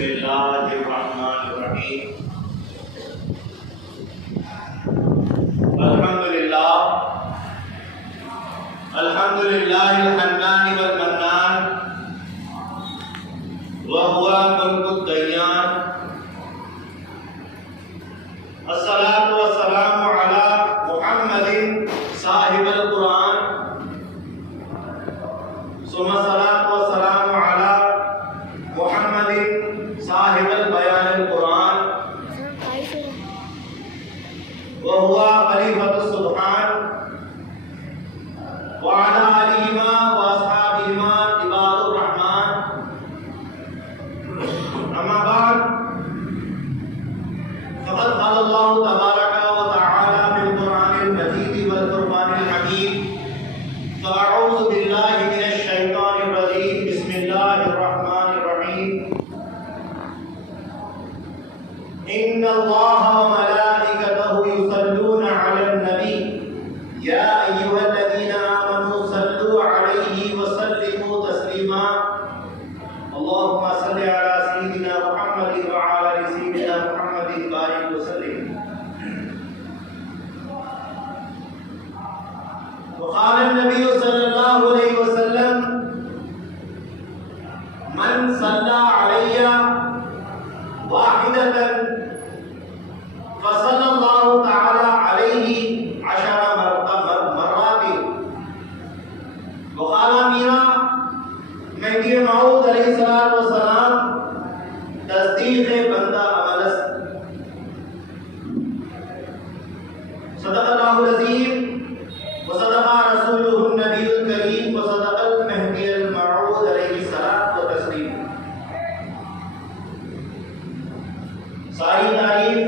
بسم اللہ الرحمن الرحیم الحمد للہ الحنان والمنان وهو ملک الدیان الصلاة والسلام علی محمد صاحب القرآن ثم الصلاة والسلام علی محمد صاحب البیان القرآن وهو خلیفۃ السبحان وعلى آلهما وأصحابهما عباد الرحمن أما بعد فقد قال الله تبارك وتعالى في القرآن المجيد والفرقان الحميد فأعوذ بالله من الشيطان الرجيم بسم الله الرحمن الرحيم إن الله وملائكته يصلون على النبي يا أيها الذين آمنوا صلوا عليه وسلموا تسليما اللهم صل على سيدنا محمد وعلى آل سيدنا محمد بارك وسلم. وقال النبي صلى الله عليه وسلم من صلى علي واحدة فصلى الله تعالى عليه 10 مرات. وقال میرا مہدی موعود علیہ الصلوۃ والسلام تصدیق بندہ عمل صدق اللہ العظیم وصدق رسولہ النبی الکریم وصدق المہدی الموعود علیہ الصلوۃ والتسلیم. ساری تعریف،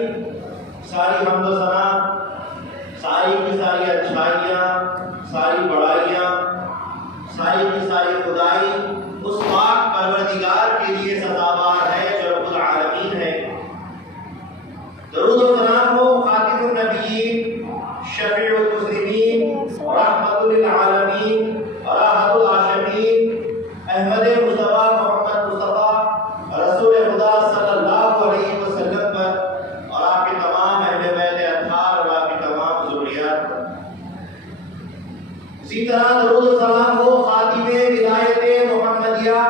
ساری حمد و ثنا، ساری کی ساری اچھائیاں، ساری بڑائیاں، ساری کی ساری خدائی اس پاک پروردگار کے لیے سزاوار ہے جو رب العالمین ہے. درود و سلام ہو خاتم النبیین، شفیع المسلمین، رحمت للعالمین، راحت العاشقین، احمد مصطفیٰ محمد مصطفیٰ رسول خدا صلی اللہ علیہ وسلم پر اور آپ کے تمام اہل بیت اطہار اور آپ کی تمام ذریات پر. اسی طرح درود و سلام ہو خاتم ولایت محمدیہ،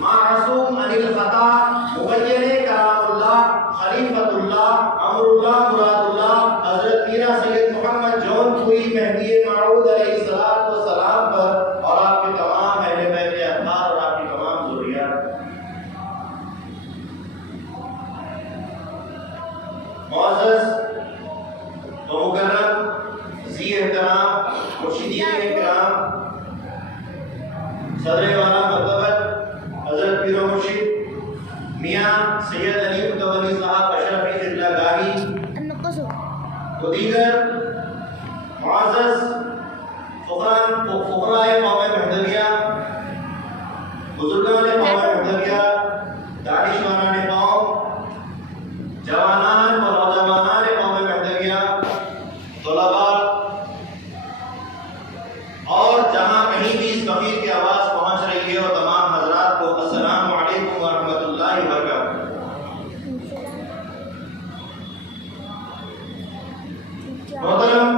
معصوم عن الخطا، مبین کلام اللہ، خلیفۃ اللہ، امر اللہ، مراد اللہ، حضرت میرا سید محمد جون پوری مہدی موعود علیہ الصلوۃ والسلام پر اور آپ کے تمام اہل بیت اطہار اور آپ کی تمام ذریات. معزز و مکرم ذی احترام مرشدین کرام، صدر والا مرتبت حضرت پیر و مرشد میاں سید علی متولی صاحب اشرفی خدلہ گاہی و دیگر معزز فقراء قوم مہدویہ، بزرگان قوم مہدویہ، دانشوران قوم، جوانان و نوجوانان قوم مہدویہ، طلباء اور جہاں کہیں بھی اس فقیر کی آواز پہنچ رہی ہے اور تمام حضرات کو السلام علیکم ورحمۃ اللہ وبرکاتہ. محترم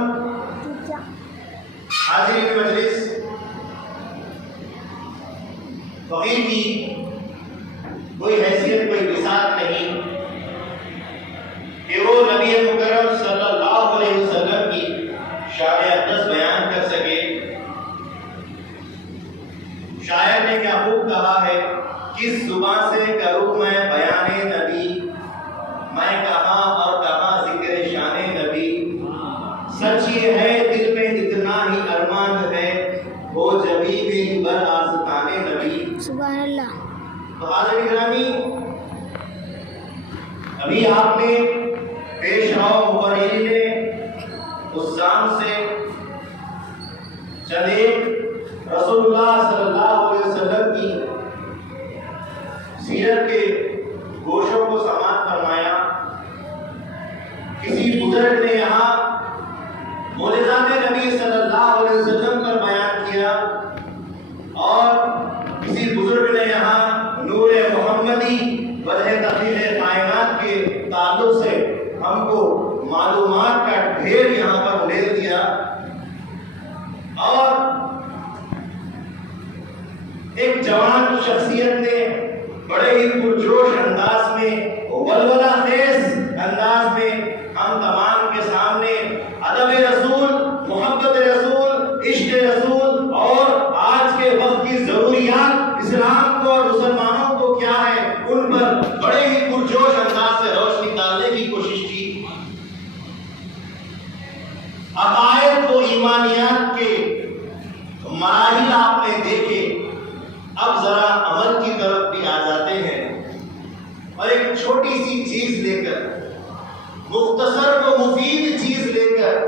حاضرین مجلس، فقیر کی کوئی حیثیت، کوئی بساط نہیں کہ وہ نبی مکرم صلی اللہ علیہ وسلم کی شان اقدس بیان کر سکے. شاعر نے کیا خوب کہا ہے، کس زبان سے کروں میں بیان نبی، میں کہاں اور کہاں ذکر شان نبی. سچ یہ ہے دل میں اتنا ہی ارمان ہے، وہ جبھی بھی بر آستان نبی. سبحان اللہ. تو حاضرین گرامی، ابھی آپ نے پیش رو مقرری نے اس جام سے چند ایک رسول اللہ صلی اللہ علیہ وسلم کی سیرت کے گوشوں کو سماعت فرمایا. کسی بزرگ نے یہاں معجزات نبی صلی اللہ علیہ وسلم پر بیان کیا اور کسی بزرگ نے یہاں نور محمدی وجہ شخصیت نے بڑے ہی پرجوش انداز میں، ولولہ خیز انداز میں ہم تمام کے سامنے ادب رسول، محبت رسول، عشق رسول اور آج کے وقت کی ضروریات اسلام کو اور مسلمانوں کو کیا ہے ان پر بڑے ہی پرجوش انداز سے روشنی ڈالنے کی کوشش کی۔ عقائد و ایمانیات کے مراحل آپ نے دیکھے، اب ذرا عمل کی طرف بھی آ جاتے ہیں اور ایک چھوٹی سی چیز لے کر، مختصر و مفید چیز لے کر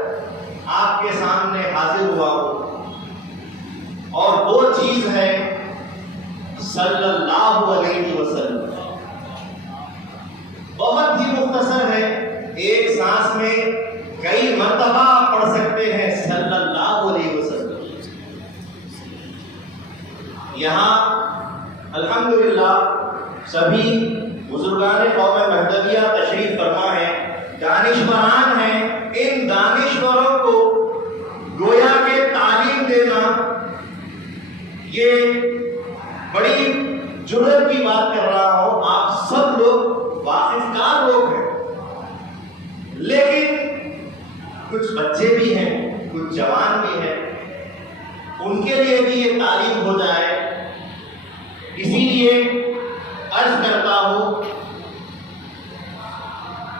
آپ کے سامنے حاضر ہوا ہوں، اور وہ چیز ہے صلی اللہ علیہ وسلم۔ بہت ہی مختصر ہے، ایک سانس میں کئی مرتبہ پڑھ سکتے ہیں صلی اللہ علیہ وسلم۔ یہاں الحمدللہ سبھی بزرگان قوم مہدویہ تشریف فرما ہیں، دانشوران ہیں۔ ان دانشوروں کو گویا کہ تعلیم دینا یہ بڑی جرات کی بات کر رہا ہوں، آپ سب لوگ واقف کار لوگ ہیں، لیکن کچھ بچے بھی ہیں، کچھ جوان بھی ہیں، ان کے لیے بھی یہ تعلیم ہو جائے، اسی لیے عرض کرتا ہوں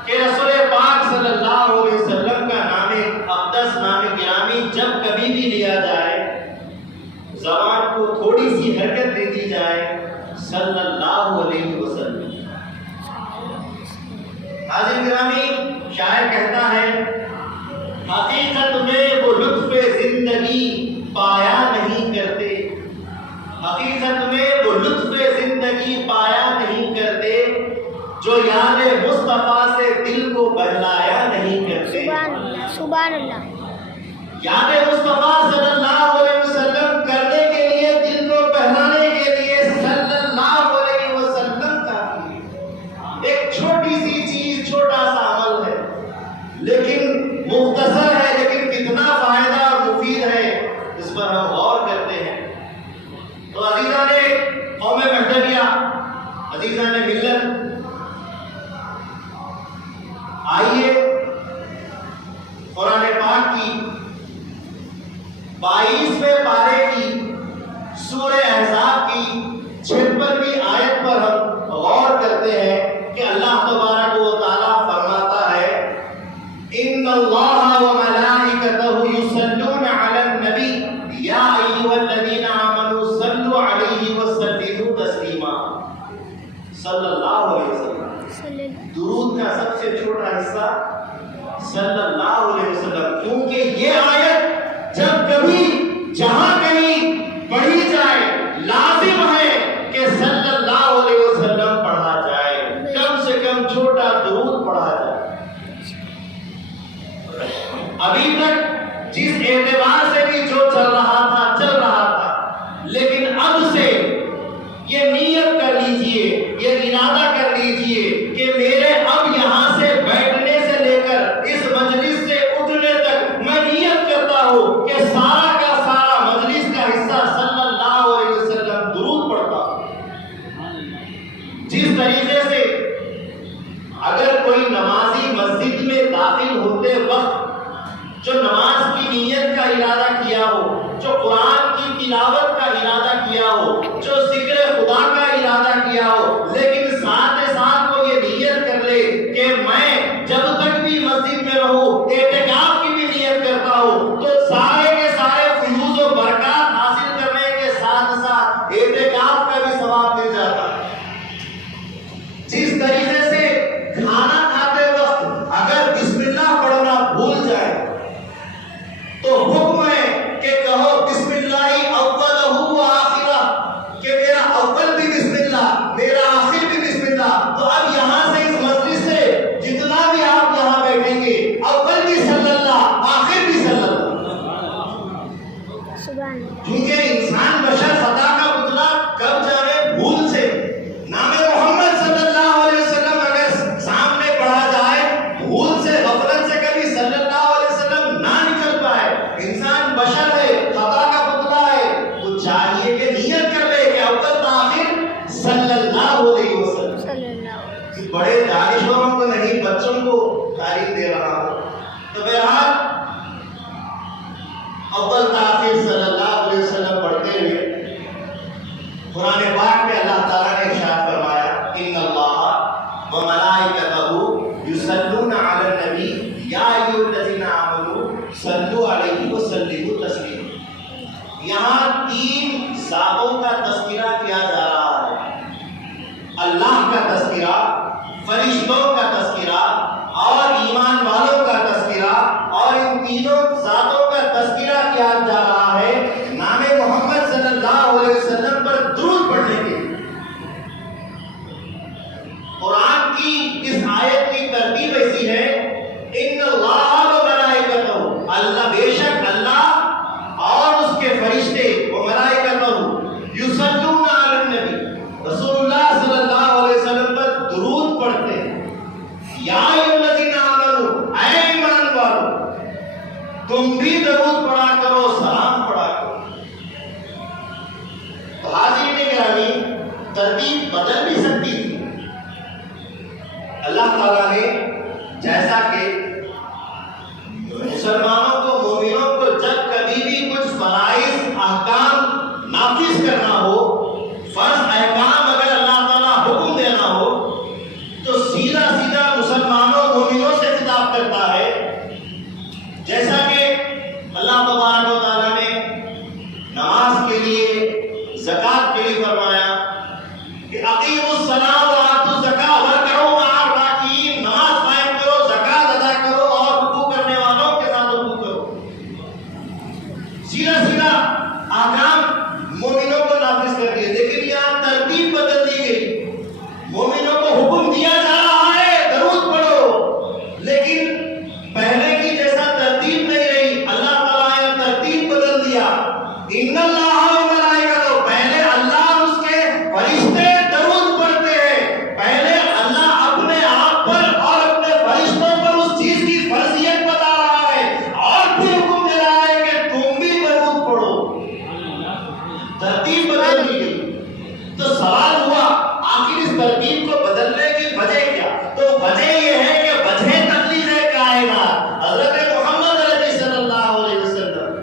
کہ رسول پاک صلی اللہ علیہ وسلم کا نام اقدس، نام گرامی جب کبھی بھی لیا جائے، زبان کو تھوڑی سی حرکت دے دی جائے، صلی اللہ علیہ وسلم۔ حاضر گرامی، شاعر کہتا ہے حقیقت میں وہ لطف زندگی پایا نہیں کرتے، حقیقت میں وہ لطف زندگی پایا نہیں کرتے، جو یاد مصطفیٰ سے دل کو بہلایا نہیں کرتے۔ سبحان اللہ، سبحان اللہ۔ یاد مصطفیٰ صلی اللہ علیہ وسلم کرنے کے لیے، دل کو بہلانے کے لیے صلی اللہ علیہ وسلم کافی ہے۔ ایک چھوٹی سی چیز، چھوٹا سا عمل ہے، لیکن مختصر ہے، لیکن کتنا فائدہ اور مفید ہے اس پر ہم غور کرتے ہیں۔ تو عزیزان قوم مہدویہ، عزیزان ملت، آئیے قرآن پاک کی 22ویں پارے کی سورہ احزاب کی 56ویں آیت پر ہم غور کرتے ہیں کہ اللہ تبارک و تعالیٰ فرماتا ہے ان اللہ و ملائکتہ یصلون علی النبی یا ایھا الذین آمنوا صلوا علیہ وسلموا تسلیما۔ صلی اللہ علیہ وسلم، درود کا سب سے چھوٹا حصہ صلی اللہ علیہ وسلم، کیونکہ یہ آیت جب کبھی جہاں کہیں پڑھی جائے لازم ہے کہ صلی اللہ علیہ وسلم پڑھا جائے، کم سے کم چھوٹا درود پڑھا جائے۔ ابھی تک جس اعتبار سے بھی جو چل رہا تھا، لیکن اب سے یہ نیت کر لیجئے، یہ ارادہ کر لیجئے کہ میرے اب یہاں سے بیٹھنے سے لے کر اس مجلس سے اٹھنے تک میں نیت کرتا ہوں کہ سارا کا سارا مجلس کا حصہ صلی اللہ علیہ وسلم درود پڑھتا ہوں۔ جس طریقے سے اگر کوئی نمازی مسجد میں داخل ہوتے وقت جو نماز کی نیت کا ارادہ کیا ہو، جو قرآن کی تلاوت کا ارادہ کیا ہو، جو ذکر خدا کا ارادہ کیا ہو، لیکن ساتھ ساتھ وہ یہ نیت کر لے کہ میں جب تک بھی مسجد میں رہوں اعتکاف کی بھی نیت کرتا ہوں، تو سارے کے سارے فیوز و برکات حاصل کرنے کے ساتھ ساتھ اعتکاف کا بھی ثواب مل جاتا ہے۔ جس طریقے سے کھانا کھاتے وقت اگر بسم اللہ پڑھنا بھول جائے تو حکم ہے کہ کہو بسم اللہ اولہ و آخرہ، کہ میرا اس آیت کی ترتیب ایسی ہے، ان اللہ و ملائکتہ، اللہ بے شک اللہ اور اس کے فرشتے و ملائکتہ یصلون علی النبی، رسول اللہ صلی اللہ علیہ وسلم پر درود پڑھتے ہیں۔ یا ایھا الذین آمنوا، اے ایمان والو تم بھی درود پڑھا کرو، سلام پڑھا کرو۔ تو حاضرین گرامی، ترتیب بدل بھی سکتی تھی۔ اللہ تعالیٰ نے جیسا کہ مسلمانوں کو، مومنوں کو جب کبھی بھی کچھ فرائض احکام نافذ کرنا ہو، فرض احکام اگر اللہ تعالیٰ حکم دینا ہو تو سیدھا سیدھا مسلمانوں مومنوں سے خطاب کرتا ہے۔ جیسا کہ اللہ تبارک و تعالیٰ نے نماز کے لیے، زکوٰۃ کے لیے فرمایا کہ اقیموا الصلاۃ وآتوا الزکاۃ وارکعوا مع الراکعین، نماز قائم کرو، زکوٰۃ ادا کرو اور رکوع کرنے والوں کے ساتھ رکوع کرو۔ سیدھا سیدھا احکام مومنوں کو نافذ کر دیے، لیکن یہاں ترتیب بدل دی گئی۔ مومنوں کو حکم دیا جا رہا ہے درود پڑھو، لیکن پہلے کی جیسا ترتیب نہیں رہی، اللہ تعالیٰ نے ترتیب بدل دیا۔ ان اللہ و ملائکتہ، پہلے اللہ اور اس کے فرشتے درود پڑھتے ہیں۔ پہلے اللہ اپنے آپ پر اور اپنے فرشتوں پر اس چیز کی فرضیت بتا رہا ہے اور پھر حکم دے رہا ہے کہ تم بھی درود پڑھو۔ ترتیب بدل دی گئی۔ تو سوال ہوا آخر اس ترتیب کو بدلنے کی وجہ کیا؟ تو وجہ یہ ہے کہ وجہ تخلیق کائنات حضرت محمد علیہ صلی اللہ علیہ وسلم،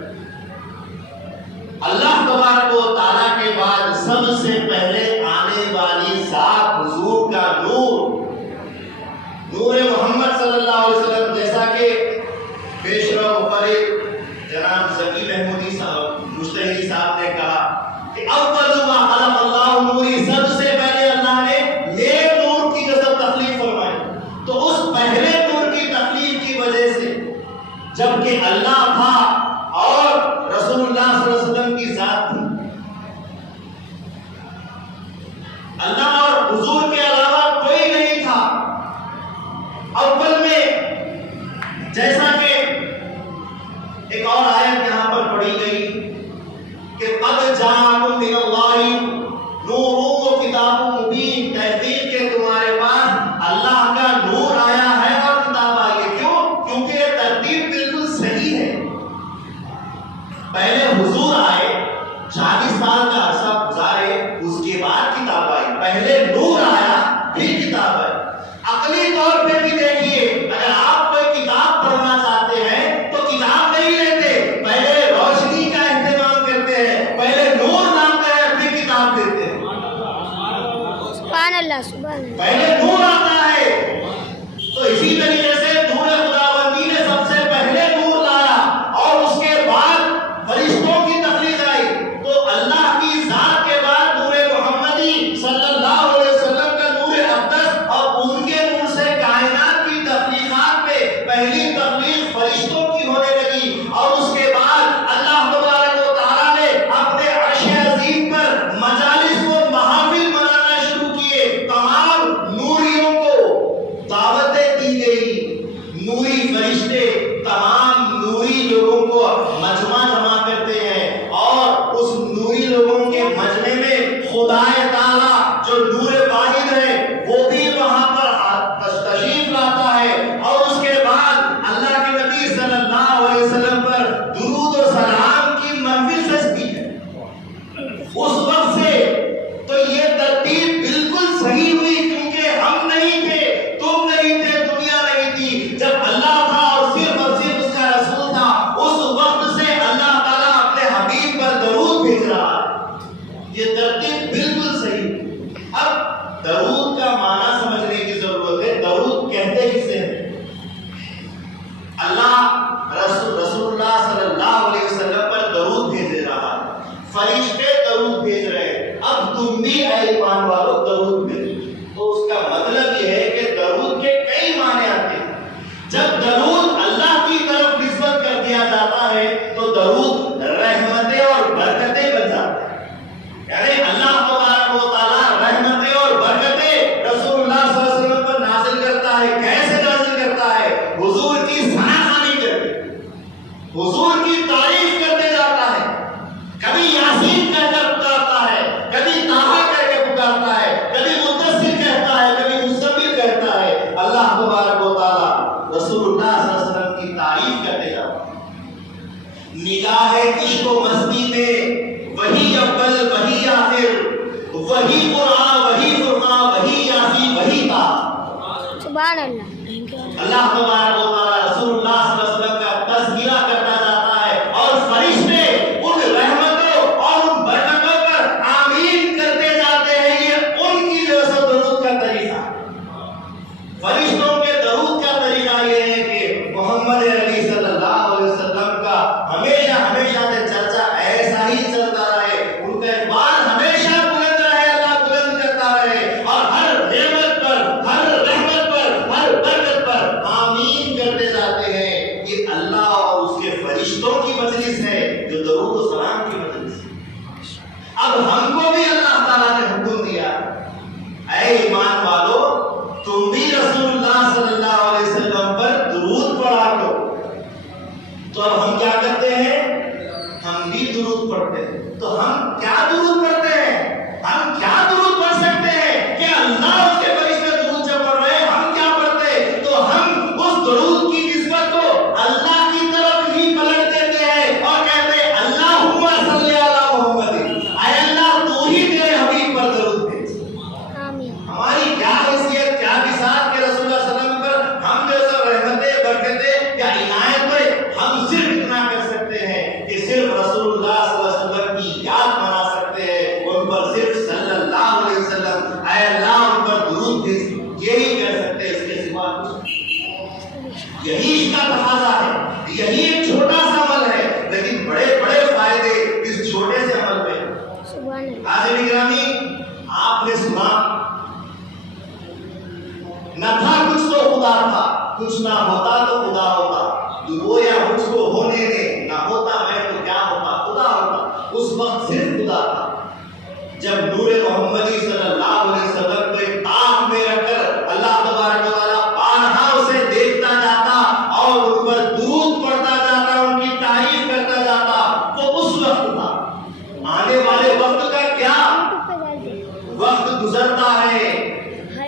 اللہ تبارک و تعالیٰ کے بعد سب سے پہلے آنے والی ذات، حضور کا نور، نور محمد صلی اللہ علیہ وسلم، جیسا کہ پیشرو مفرد جناب ذکی محمودی صاحب مجتہدی صاحب نے کہا کہ اول ما خلق اللہ نوری، سب سے پہلے اللہ نے میرے نور کی جب تخلیق فرمائی، تو اس پہلے نور کی تخلیق کی وجہ سے جبکہ اللہ تھا اور رسول اللہ صلی اللہ علیہ وسلم کی ذات تھی، اللہ اور حضور کے علاوہ کوئی نہیں تھا۔ اول میں جیسا کہ ایک اور آیت یہاں پر پڑھی گئی کہ قد جاءکم من اللہ نور و کتاب مبین، تحقیق کہ تمہارے پاس اللہ کا نور آیا ہے اور کتاب آئی ہے۔ کیوں؟ کیونکہ یہ ترتیب بالکل صحیح ہے۔ پہلے حضور آئے، 40 سال کا عرصہ گزارے، اس کے بعد کتاب آئی۔ پہلے نور آیا پھر کتاب آئی۔ عقلی طور پہ بھی دیکھیے، اگر آپ کوئی کتاب پڑھنا چاہتے ہیں تو کتاب نہیں لیتے، پہلے روشنی کا اہتمام کرتے ہیں، پہلے نور لاتے ہیں پھر کتاب دیتے ہیں۔ سبحان اللہ، سبحان اللہ۔ پہلے نور آتا ہے، تو اسی طریقے سے نور خداوندی نے سب سے پہلے نور لایا اور اس کے بعد فرشتوں کی تخلیق آئی۔ تو اللہ کی ذات کے بعد نور محمدی صلی اللہ علیہ وسلم کا نور اقدس اور ان کے نور سے کائنات کی تخلیقات میں پہلی تخلیق فرشتوں کی ہونے لگی، اور اس کے بعد اللہ تبارک و تعالیٰ نے اپنے عرش عظیم پر مجالس و محافل بنانا شروع کیے، تمام نوریوں کو دعوتیں دی گئی اللہ تبارک و تعالیٰ رسول اللہ صلی اللہ علیہ وسلم کا تذکرہ کرتا جاتا ہے اور فرشتے ان رحمتوں اور ان برکتوں پر آمین کرتے جاتے ہیں. یہ ان کی جو ہے درود کا طریقہ. فرشتوں کے درود کا طریقہ یہ ہے کہ محمد علی صلی اللہ علیہ وسلم کا ہمیشہ ہمیشہ سے چرچا ایسا ہی چلتا رہے, ان کا اقبال ہمیشہ بلند رہے, اللہ بلند کرتا رہے, اور ہر نعمت پر, ہر رحمت پر, ہر برکت پر آمین کرتے جاتے ہیں. یہ اللہ اور اس کے فرشتوں کی مجلس ہے جو درود و سلام کی مجلس ہے. اب ہم کو بھی اللہ تعالیٰ نے حکم دیا, اے ایمان والو تم بھی رسول اللہ صلی اللہ علیہ وسلم پر درود پڑھا کرو. تو اب ہم کیا کرتے ہیں؟ ہم بھی درود پڑھتے ہیں. تو ہم کیا درود پڑھتے ہیں؟ ہم کیا درود پڑھ سکتے ہیں کہ اللہ اس کے فرشتے درود جب پڑھ رہے ہیں ہم کیا پڑھتے ہیں؟ تو ہم اس درود کی نسبت کو اللہ کی طرف ہی پلٹ دیتے ہیں اور کہتے ہیں اللہم صلی علی محمد, اے اللہ تو ہی تیرے حبیب پر درود بھیج. ہماری کیا حیثیت, کیا بساط کہ رسول اللہ صلی اللہ علیہ وسلم پر ہم جو سب رحمتیں, برکتیں یا عنایت پر ہم صرف اتنا کر سکتے ہیں کہ صرف رسول اللہ صلی اللہ علیہ وسلم کی یاد منا سکتے ہیں, ان پر صرف صلی اللہ علیہ وسلم اے اللہ ان پر درود بھیج, یہی کر سکتے ہیں. اس کے سوا کچھ یہی اس کا تقاضا ہے. یہی ایک چھوٹا سا عمل ہے لیکن بڑے بڑے فائدے اس چھوٹے سے عمل میں ہیں. حاضرین گرامی, آپ نے سنا نہ تھا کچھ تو خدا تھا, کچھ نہ ہوتا تو خدا ہوتا, وہ یا مجھ کو ہونے دے, نہ ہوتا میں تو کیا ہوتا, خدا ہوتا. اس وقت صرف خدا تھا. جب نور محمدی صلی اللہ علیہ وسلم کو ایک آنکھ میں رکھ کر اللہ تبارک و تعالیٰ بارہا اسے دیکھتا جاتا اور ان پر درود پڑھتا جاتا, ان کی تعریف کرتا جاتا, وہ اس وقت تھا. آنے والے وقت کا کیا, وقت گزرتا ہے,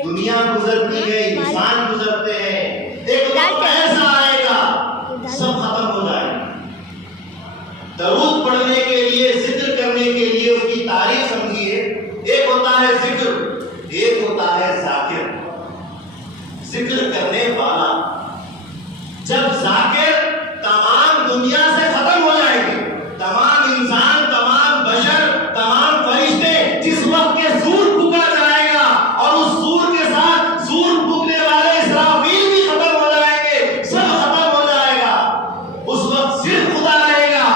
دنیا گزرتی ہے, انسان گزرتے ہیں, ایک وقت ایسا آئے گا سب ختم ہو جائے گا. درود پڑھنے کے لیے, ذکر کرنے کے لیے اس کی تعریف سمجھیے. ایک ہوتا ہے ذکر, ایک ہوتا ہے ذاکر. ذکر کرنے والا, جب ذاکر تمام دنیا سے ختم ہو جائے گی, تمام انسان, تمام بشر, تمام فرشتے جس وقت کے سور پھونکا جائے گا اور اس سور کے ساتھ سور پھونکنے والے اسرافیل بھی ختم ہو جائیں گے, سب ختم ہو جائے گا. اس وقت صرف خدا رہے گا.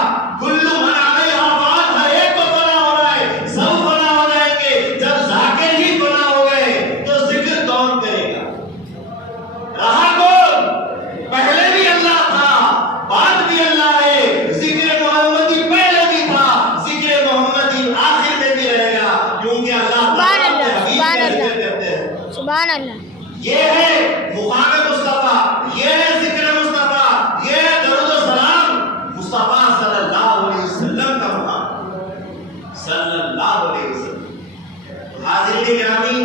کل من علیہا فان, ہر ایک کو فنا ہو رہا ہے, سب فنا ہو جائیں گے. جب ذاکر ہی فنا ہو گئے تو ذکر کون کرے گا؟ رہا کون؟ پہلے بھی اللہ تھا, بعد بھی اللہ ہے. ذکر محمدی پہلے بھی تھا, ذکر محمدی آخر میں بھی رہے گا, کیونکہ اللہ تعالیٰ اپنے حبیب کا ذکر کرتے ہیں. سبحان اللہ. یہ ہے مقام مصطفیٰ, یہ ہے ذکر مصطفیٰ, یہ ہے درود و سلام مصطفیٰ صلی اللہ علیہ وسلم کا مقام, صلی اللہ علیہ وسلم. حاضرین گرامی,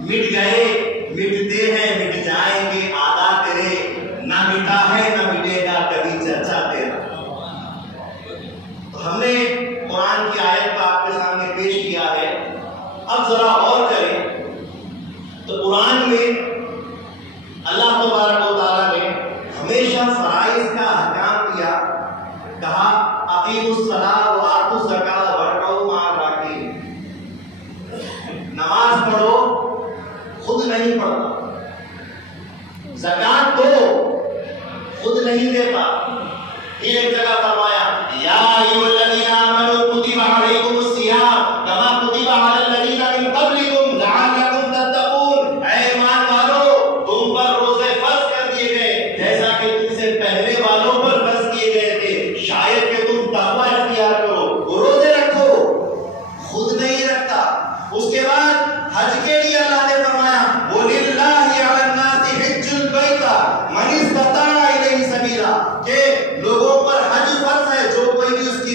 مٹ گئے, مٹتے ہیں, مٹ جائیں گے آدھا تیرے, نہ مٹا ہے نہ مٹے گا کبھی چرچا تیرا. تو ہم نے قرآن کی آیت کو آپ کے سامنے پیش کیا ہے. اب ذرا غور کریں تو قرآن میں اللہ تبارک و تعالیٰ نے ہمیشہ فرائض کا احکام دیا. کہا اقیموا الصلاۃ وآتوا الزکاۃ وارکعوا مع الراکعین. نماز پڑھو, خود نہیں پڑھتا. زکات دو, خود نہیں دیتا. ایک جگہ فرمایا یا ایھا الذین آمنوا کتب علیکم الصیام کما کتب علی الذین من قبلکم لعلکم تتقون. اے ایمان والو, تم پر روزے فرض کر دیے گئے جیسا کہ تم سے پہلے والوں پر فرض کیے گئے تھے, شاید کہ تم تقوی اختیار کرو. روزے رکھو, خود نہیں رکھتا. اس کے بعد حج کے لیے اللہ نے فرمایا وَلِلَّهِ عَلَى النَّاسِ حِجُّ الْبَيْتِ مَنِ اسْتَطَاعَ إِلَيْهِ سَبِيلًا, کہ لوگوں پر حج فرض ہے جو کوئی بھی اس کی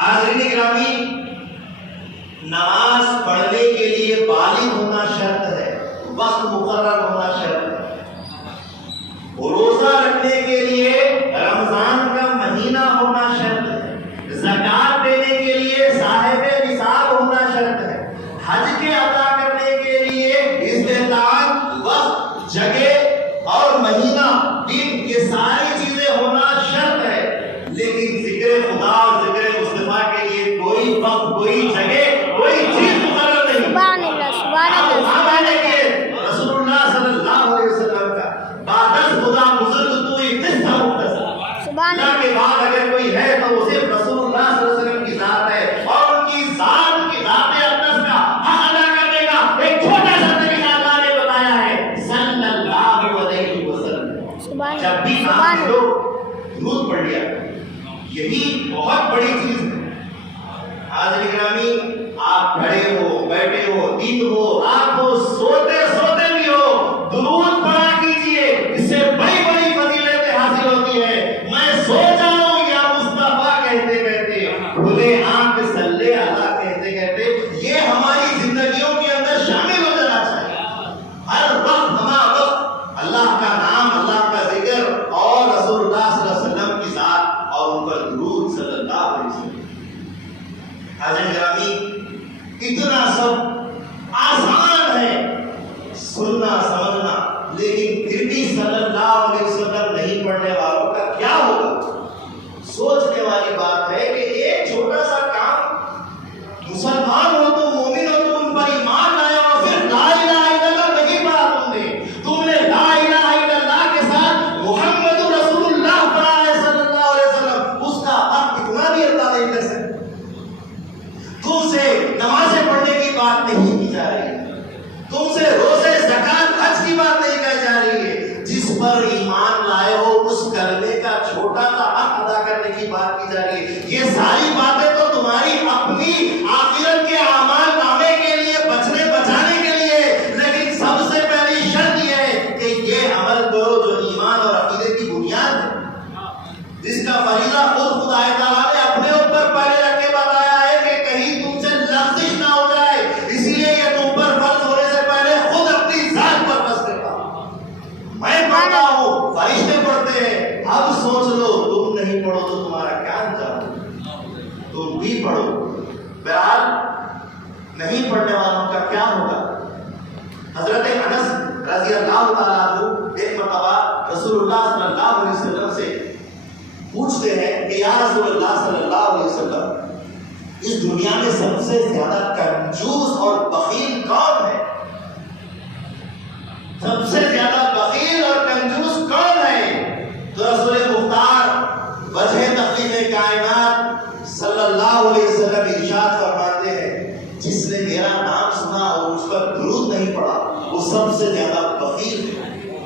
حاضرین گرامی، نماز پڑھنے کے لیے بالغ ہونا شرط ہے، وقت مقرر ہونا شرط ہے۔ روزہ رکھنے کے لیے رمضان کا مہینہ ہونا شرط ہے، زکات دینے کے لیے صاحب نصاب ہونا شرط ہے، حج کے ادا کرنے کے لیے استطاعت، وقت، جگہ اور مہینہ، دن، یہ ساری چیزیں ہونا شرط ہے۔ لیکن ذکر خدا اور ذکر مصطفیٰ کے لیے کوئی وقت، کوئی جگہ، کوئی چیز مقرر نہیں۔ سبحان اللہ، سبحان اللہ، سبحان اللہ۔ رسول اللہ صلی اللہ علیہ وسلم کا بادس خدا بزرگ تو ایک قصہ مختصر، سبحان اللہ کے بعد اگر کوئی ہے تو وہ صرف رسول اللہ صلی اللہ علیہ وسلم کی ذات ہے، اور ان کی ذات کی ذات اقدس کا حق ادا کرنے کا ایک چھوٹا سا طریقہ اللہ نے بتایا ہے، صلی اللہ علیہ وسلم۔ سبحان جب بھی سبحان آپ لوگ درود پڑھ لیا، یہی بہت بڑی چیز ہے۔ حاضرین گرامی، آپ کھڑے ہو، بیٹھے ہو، دن ہو، رات ہو، سوتے سوتے بھی ہو، درود پڑھا کیجئے، اس سے بڑی بڑی فضیلتیں حاصل ہوتی ہے۔ میں سو جاؤں یا مصطفیٰ کہتے کہتے، کھلے آنکھ صلی اللہ کہتے کہتے، یہ ہماری زندگیوں کے اندر شامل ہو جانا چاہیے۔ ہر وقت ہمارا وقت اللہ کا نام، اللہ کا ذکر اور رسول اللہ صلی اللہ علیہ وسلم کی ذات اور ان پر درود صلی اللہ علیہ وسلم۔ حاضرین گرامی، اتنا سب آسان ہے سننا سمجھنا، لیکن پھر بھی صلی اللہ علیہ وسلم نہیں پڑھنے والوں کا کیا ہوگا؟ سوچنے والی بات ہے کہ ایک چھوٹا سا کام، مسلمان ہو تو، مومن ہو تو، ان پر ایمان لائے اور پھر لا الہ الا اللہ نہیں پڑھا تم نے، تم نے لا الہ الا اللہ کے ساتھ محمد رسول اللہ پڑھا ہے صلی اللہ علیہ وسلم، اس کا حق اتنا بھی اللہ نہیں کر سکتا۔ تم سے نمازیں پڑھنے کی بات نہیں کی جا رہی ہے، تم سے روزے، زکات، حج کی بات نہیں کہی جا رہی ہے، جس پر ایمان لائے ہو اس کلمے کا چھوٹا سا حق ادا کرنے کی بات کی جا رہی ہے۔ یہ ساری باتیں تو تمہاری اپنی آخرت کے اعمال نامے کے لیے، بچنے بچانے کے لیے، لیکن سب سے پہلی شرط یہ ہے کہ یہ عمل کرو جو ایمان اور عقیدے کی بنیاد ہے، جس کا فریضہ خود خدا تعالیٰ نے اپنے اوپر پہلے رکھ کے بتایا ہے کہ کہیں تم سے لغزش نہ ہو جائے، اسی لیے یہ تم پر فرض ہونے سے پہلے خود اپنی ذات پر فرض کرتا ہوں۔ میں پڑھتا ہوں، فرشتے پڑھتے ہیں، اب سوچ لو تم نہیں پڑھو تو تمہارا کیا انجام؟ تم بھی پڑھو۔ بہرحال نہیں پڑھنے والوں کا کیا ہوگا؟ حضرت انس رضی اللہ تعالیٰ عنہ ایک مرتبہ رسول اللہ صلی اللہ علیہ وسلم سے پوچھتے ہیں کہ یا رسول اللہ صلی اللہ علیہ وسلم، اس دنیا میں سب سے زیادہ کنجوس اور بخیل کون ہے؟ سب سے زیادہ بخیل اور کنجوس کون ہے؟ تو رسول مختار وجہ تخلیق کائنات صلی اللہ علیہ وسلم ارشاد فرماتے ہیں، جس نے میرا نام سنا اور اس پر درود نہیں پڑا وہ سب سے زیادہ بخیل ہے،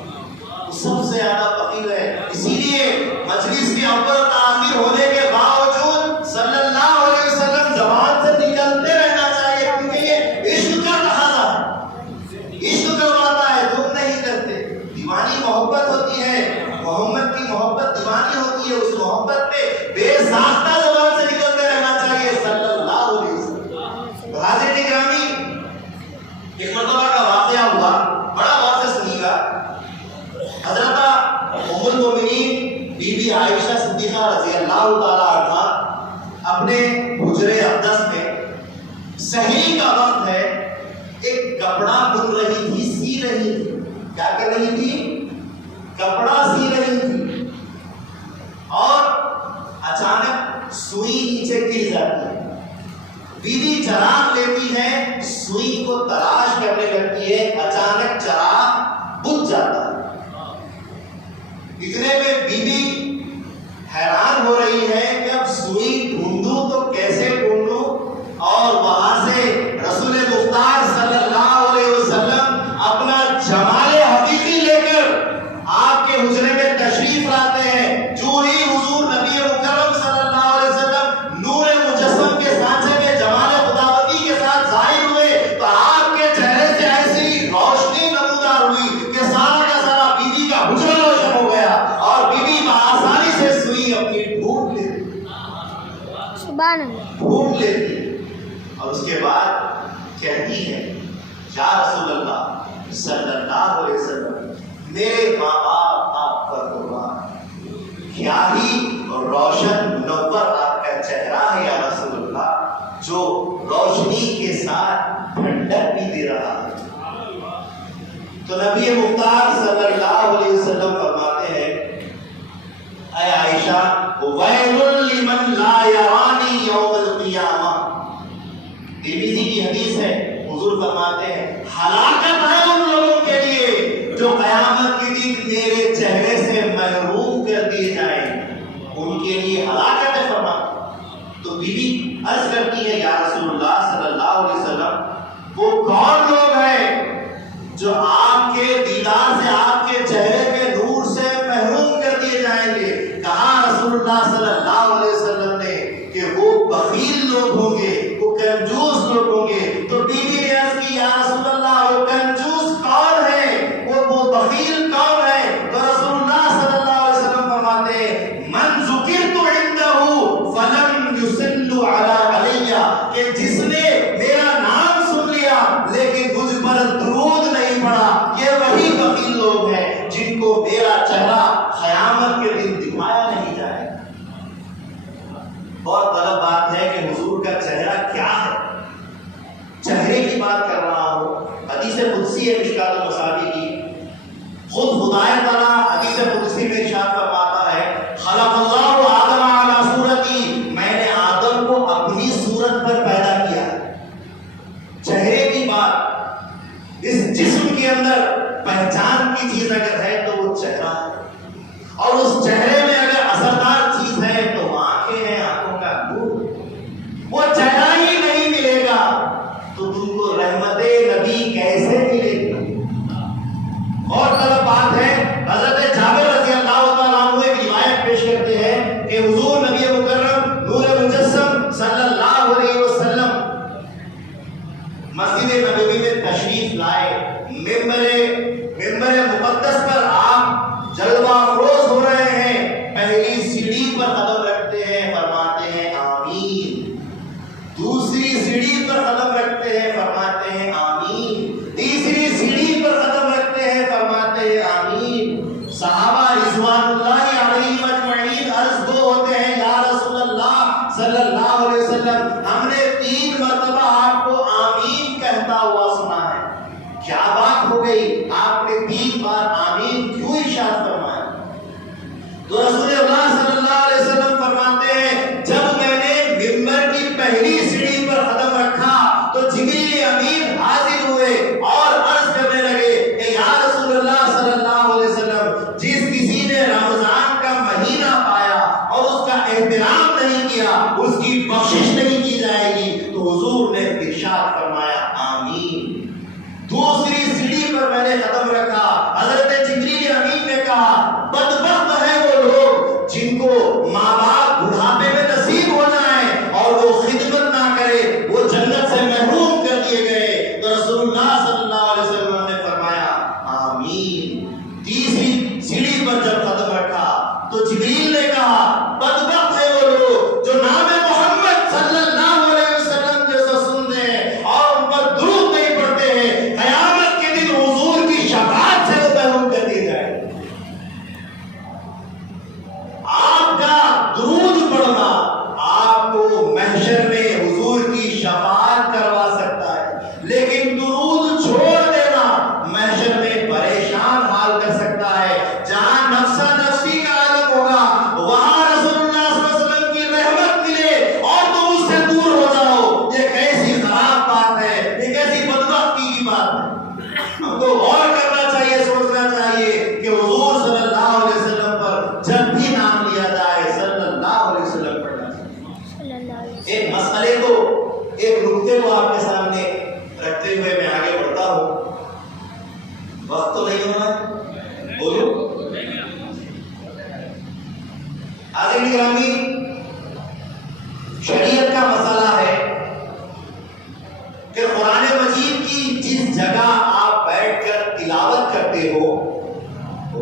وہ سب سے زیادہ بخیل ہے۔ اسی لیے مجلس کے اول تاخیر ہونے کے باوجود صلی اللہ علیہ وسلم زبان سے نکلتے رہنا چاہیے، کیونکہ یہ عشق کا تقاضا ہے، عشق کرواتا ہے، تم نہیں کرتے۔ دیوانی محبت ہوتی ہے، محمد کی محبت دیوانی ہوتی ہے، اس محبت پہ بے ساختہ زبان سے نکلتے رہنا چاہیے صلی اللہ علیہ وسلم۔ حاضرین گرامی، ایک مرتبہ کا واقعہ ہوا، بڑا غور سے سنیے گا۔ حضرت ام المومنین بی بی عائشہ صدیقہ رضی اللہ تعالی عنہا اپنے حجرے اقدس میں سحری کا وقت ہے، ایک کپڑا بن رہی تھی، سی رہی تھی۔ کیا کر رہی تھی؟ کپڑا سی رہی تھی، اور اچانک سوئی نیچے گر جاتی ہے۔ بی بی چراغ لیتی ہے، سوئی کو تلاش کرنے لگتی ہے، اچانک چراغ بجھ جاتا ہے۔ اتنے میں بی بی حیران ہو رہی ہے کہ اب سوئی ڈھونڈوں تو کیسے ڈھونڈوں، اور وہاں سے رسول مختار صلی اللہ علیہ وسلم اپنا جمال حقیقی لے کر آپ کے حجرے میں تشریف لاتے ہیں۔ جو ہی حضور نبی مکرم صلی اللہ علیہ وسلم نور مجسم کے سانچے میں جمال خداوندی کے ساتھ ظاہر ہوئے تو آپ کے چہرے سے ایسی روشنی نمودار ہوئی کہ سارا کا سارا بی بی کا حجرہ روشن ہو گیا، اور بی بی بآسانی سے سوئی اپنی ڈھونڈ لیتی۔ سبحان اللہ ڈھونڈ لیتی ہے اور اس کے بعد کہتی ہے یا رسول اللہ صلی اللہ علیہ وسلم میرے ماں باپ آپ پر قربان، کیا ہی روشن منور آپ کا چہرہ ہے یا رسول اللہ، جو روشنی کے ساتھ ٹھنڈک بھی دے رہا ہے۔ تو نبی مختار صلی اللہ علیہ وسلم فرماتے ہیں اے عائشہ ویل لمن لا یرانی یوم القیامہ، ترمذی کی حدیث ہے، حضور فرماتے ہیں ہلاکت ہے ان لوگوں کے لیے جو قیامت کے دن میرے چہرے سے محروم کر دیے جائیں، ان کے لیے ہلاکت ہے فرماتے۔ تو بی بی عرض کرتی ہے یا رسول اللہ صلی اللہ علیہ وسلم وہ کون لوگ ہیں جو آپ کے دیدار سے آپ کے چہرے کے نور سے محروم کر دیے جائیں گے؟ کہا رسول اللہ صلی اللہ علیہ وسلم نے کہ وہ بخیل لوگ ہوں گے، وہ کنجوس لوگ ہوں گے۔ تو بی بی نے عرض کی یا رسول اللہ وہ کنجوس کون ہے، وہ بخیل کون ہے؟ تو رسول اللہ صلی اللہ علیہ وسلم فرماتے ہیں من ذکرت عنده فلم یصل علی کہ جس نے میرا نام سن لیا لیکن مجھ پر درود نہیں پڑا، یہ وہی بخیل لوگ ہیں جن کو میرا چہرہ قیامت کے دن دکھایا نہیں جائے۔ بہت طلب بات ہے کہ حضور کا چہرہ کیا ہے، چہرے کی بات کر رہا ہوں۔ حدیث قدسی ہے مشکات المصابیح کی، خود خدائے تعالیٰ حدیث قدسی میں ارشاد فرماتا ہے خلق اللہ آدم علی صورتی، میں نے آدم کو اپنی صورت پر پیدا کیا۔ چہرے کی بات، اس جسم کے اندر پہچان کی چیز اگر ہے تو وہ چہرہ ہے، اور اس چہرے میں اگر اثردار چیز ہے تو وہ آنکھیں ہیں، آنکھوں کا نور۔ وہ چہرہ ہی نہیں ملے گا تو تم کو رحمت نبی کیسے ملے گی؟ اور طرف بات ہے حضرت جابر رضی اللہ تعالیٰ عنہ ایک روایت پیش کرتے ہیں کہ حضور نبی مکرم نور مجسم صلی اللہ علیہ وسلم مسجد نبوی میں تشریف لائے، ممبر مقدس پر آپ جلوہ افروز ہو رہے ہیں، پہلی سیڑھی پر قدم رکھتے ہیں فرماتے ہیں آمین، دوسری سیڑھی پر قدم رکھتے ہیں فرماتے ہیں آمین، تیسری سیڑھی پر قدم رکھتے ہیں فرماتے ہیں آمین۔ صحابہ رضوان اللہ علیہم اجمعین عرض گو ہوتے ہیں یا رسول اللہ صلی اللہ علیہ وسلم ہم نے 3 مرتبہ آپ کو آمین کہتا ہوا سنا ہے، کیا بات ہو گئی آپ نے 3 بار آمین کیوں ارشاد فرمایا؟ تو رسول اللہ صلی اللہ علیہ وسلم فرماتے ہیں جب میں نے ممبر کی پہلی سیڑھی پر قدم رکھا تو جبریل امین حاضر ہوئے اور عرض کرنے لگے کہ یا رسول اللہ صلی اللہ علیہ وسلم جس کسی نے رمضان کا مہینہ پایا اور اس کا احترام نہیں کیا اس کی بخشش نہیں کی جائے گی۔ تو حضور نے ارشاد فرمایا آمین۔ دوسری سیڑھی پر میں نے قدم رکھا، حضرت جبریل امین نے کہا بدبخت ہے وہ لوگ جن کو ماں باپ بڑھاپے میں نصیب ہو جائیں اور وہ خدمت نہ کرے، وہ جنت سے محروم کر دیے گئے۔ تو رسول اللہ صلی اللہ علیہ وسلم نے فرمایا آمین۔ تیسری سیڑھی پر جب قدم رکھا تو جبریل نے کہا بدبخت ہے وہ لوگ جو نام محمد صلی اللہ علیہ وسلم جیسا سنتے ہیں اور ان پر درود نہیں پڑھتے ہیں، قیامت کے دن حضور کی شفاعت سے وہ محروم کر دیے جائیں۔ آپ کا درود پڑھنا آپ کو محشر میں حضور کی شفاعت کروا سکتا ہے، لیکن درود چھوڑ دینا محشر میں پریشان حال کر سکتا ہے۔ جہاں نفسا نفسی کا عالم ہوگا وہاں رسول اللہ صلی اللہ علیہ وسلم کی رحمت ملے اور تم اس سے دور ہو جاؤ، یہ کیسی خراب بات ہے، یہ کیسی بدبختی کی بات ہے۔ ہم کو غور کرنا چاہیے، سوچنا چاہیے کہ حضور صلی اللہ علیہ وسلم پر جب بھی نام لیا جائے صلی اللہ علیہ وسلم پڑھنا چاہیے۔ ایک مسئلے کو، ایک نقطے کو آپ کے سامنے رکھتے ہوئے میں آگے بڑھتا ہوں۔ وقت تو نہیں ہونا، بولو حاضرین گرامی، شریعت کا مسئلہ ہے کہ قرآن مجید کی جس جگہ آپ بیٹھ کر تلاوت کرتے ہو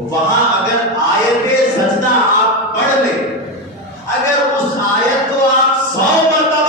وہاں اگر آیت سجدہ آپ پڑھ لیں، اگر اس آیت کو آپ 100 مرتبہ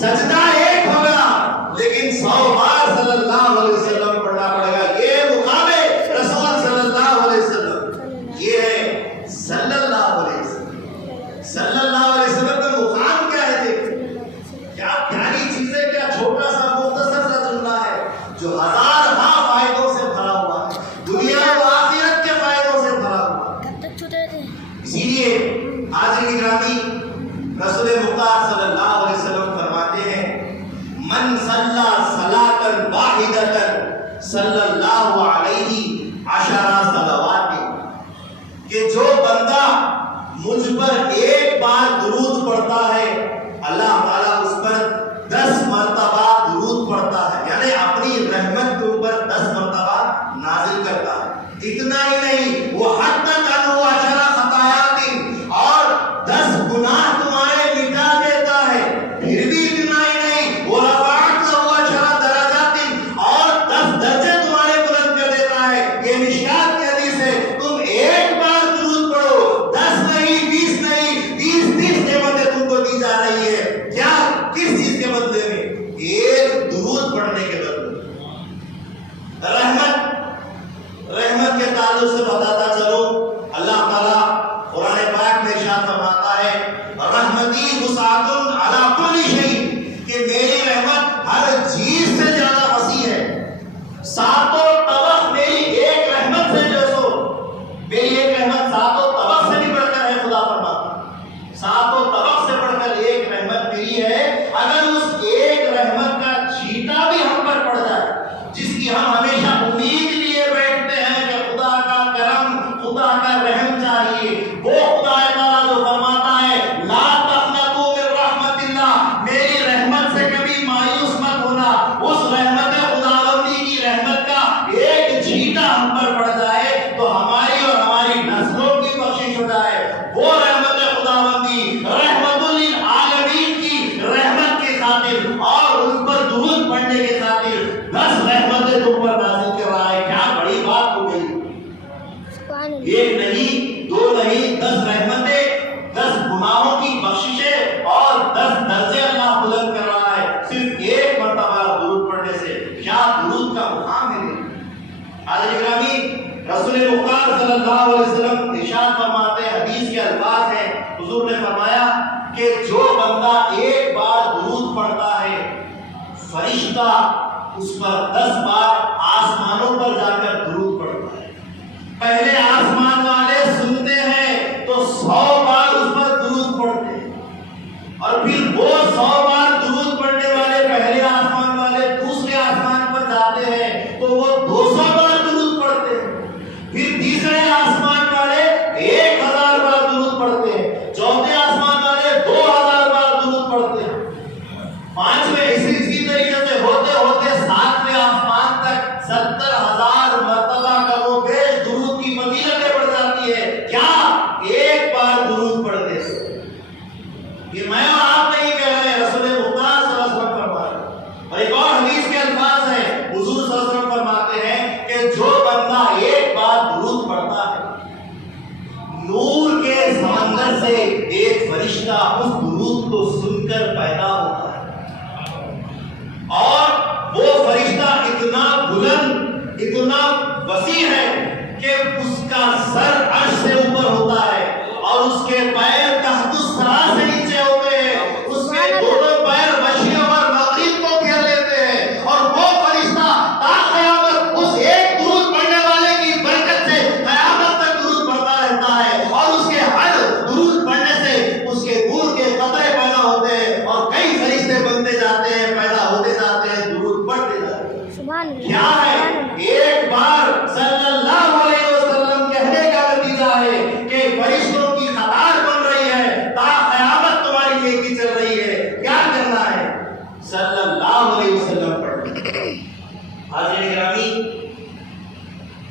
سجدہ ایک ہوگا لیکن 100 بار صلی اللہ علیہ وسلم پڑھنا پڑے گا. یہ مقام رسول صلی اللہ علیہ وسلم. یہ ہے صلی اللہ علیہ وسلم. صلی اللہ علیہ وسلم کا مقام کیا ہے؟ دیکھیں کیا پیاری چیز ہے. کیا چھوٹا سا مختصر سا جملہ ہے جو ہزار فائدوں سے بھرا ہوا ہے, دنیا و آخرت کے فائدوں سے بھرا ہوا ہے. اسی لیے حاضرین گرامی رسول مختار صلی اللہ علیہ وسلم فرماتے ہیں من صلی صلاۃ واحدۃ صلی اللہ علیہ 10 صلوات, کہ جو بندہ مجھ پر ایک بار درود پڑھتا ہے اللہ تعالیٰ اس پر 10 مرتبہ درود پڑھتا ہے, یعنی اپنی رحمت کے اوپر 10 مرتبہ نازل کرتا ہے. اتنا ہی نہیں, وہ حد تک انہو 10 خطایات, اور 10 گناہ تمہارے مٹا دیتا ہے. پھر بھی اتنا ہی نہیں, وہ رفعت لہو 10 درجات, اور 10 درجے تمہارے بلند کر دیتا ہے. یہ مشکات کی حدیث ہے. تم ایک بار درود پڑھو, 10 نہیں 20 نہیں 30 نعمتیں تم کو دی جا رہی ہے. کیا کس چیز کے بدلے میں؟ ایک درود پڑھنے کے بدلے. رحمت کے تعلق سے بتاتا چلو, اللہ تعالیٰ قرآن پاک میں ارشاد فرماتا ہے رحمتی وسعت علی کل شیء, کہ میری رحمت ہر چیز سے زیادہ وسیع ہے. ساتوں طبق میری ایک رحمت سے جو سو, میری ایک رحمت ساتوں طبق سے بھی بڑھ کر ہے. خدا فرماتا ساتوں طبق سے بڑھ کر ایک رحمت میری ہے. اگر اس ایک رحمت کا چھینٹا بھی ہم پر پڑ جائے, جس کی ہم ہمیشہ امید لیے بیٹھتے ہیں کہ خدا کا کرم خدا کا رحم چاہیے, وہ خدا تعالیٰ جو فرماتا ہے لا تقنطوا من رحمت اللہ, میری رحمت سے کبھی مایوس مت ہونا. اس رحمت خداوندی کی رحمت کا ایک چھینٹا ہم پر پڑ جائے تو ہماری اور ہماری نسلوں کی بخشش ہو جائے. وہ رحمت خداوندی رحمت للعالمین کی رحمت کے خاطر اور ان پر درود پڑھنے کے خاطر 10 رحمتیں تم پر نازل کر رہا ہے. کیا بڑی بات ہو گئی. ایک نہیں 2 نہیں 10 رحمتیں, 10 گناہوں کی بخششیں اور 10 درجے اللہ بلند کر رہا ہے صرف ایک مرتبہ درود پڑھنے سے. کیا درود کا مقام ہے. حاضرین گرامی رسول مختار صلی اللہ علیہ وسلم ارشاد فرماتے ہیں, حدیث کے الفاظ ہیں, حضور نے فرمایا کہ جو بندہ ایک بار درود پڑھتا ہے فرشتہ اس پر 10 بار آسمانوں پر جا کر درود پڑھتا ہے. پہلے آسمان والے سنتے ہیں تو 100 بار اس پر درود پڑھتے ہیں, اور پھر وہ 100 بار درود پڑھنے والے پہلے آسمان والے دوسرے آسمان پر جاتے ہیں تو وہ 200 بار درود پڑھتے ہیں. پھر تیسرے آسمان والے 1000 بار درود پڑھتے ہیں, چوتھے آسمان والے 2000 بار درود پڑھتے ہیں, 5ویں اسی طریقے سے ہوتے ہوتے 7ویں آسمان تک 70,000 مرتبہ کم و بیش درود کی فضیلتیں بڑھ جاتی ہے. کیا ایک بار درود پڑھتے ہیں. یہ میں اور آپ نہیں کہہ رہے, رسول مختار صلی اللہ علیہ وسلم فرما رہے ہیں. اور ایک اور حدیث کے الفاظ ہیں, حضور صلی اللہ علیہ وسلم فرماتے ہیں کہ جو بندہ ایک بار درود پڑھتا ہے نور کے سمندر سے ایک فرشتہ اس درود کو سن کر پیدا ہوتا ہے, اور وہ فرشتہ اتنا بلند اتنا وسیع ہے کہ اس کا سر عرش سے اوپر ہوتا ہے اور اس کے پیر تحت الثرا سے نیچے ہوتے ہیں. اس کے دونوں پیر مشرق اور مغرب کو گھیر لیتے ہیں, اور وہ فرشتہ تا قیامت اس ایک درود پڑھنے والے کی برکت سے قیامت تک درود پڑھتا رہتا ہے, اور اس کے ہر درود پڑھنے سے اس کے نور کے قطرے پیدا ہوتے ہیں, اور کئی فرشتے بنتے جاتے ہیں, پیدا ہوتے جاتے ہیں, درود پڑھتے جاتے ہیں. کیا ہے ایک بار صلی اللہ علیہ وسلم کہنے کا نتیجہ ہے کہ فرشتوں کی قطار بن رہی ہے, تا قیامت تمہاری نیکی چل رہی ہے. کیا کرنا ہے؟ صلی اللہ علیہ وسلم پڑھنا. حاضرین گرامی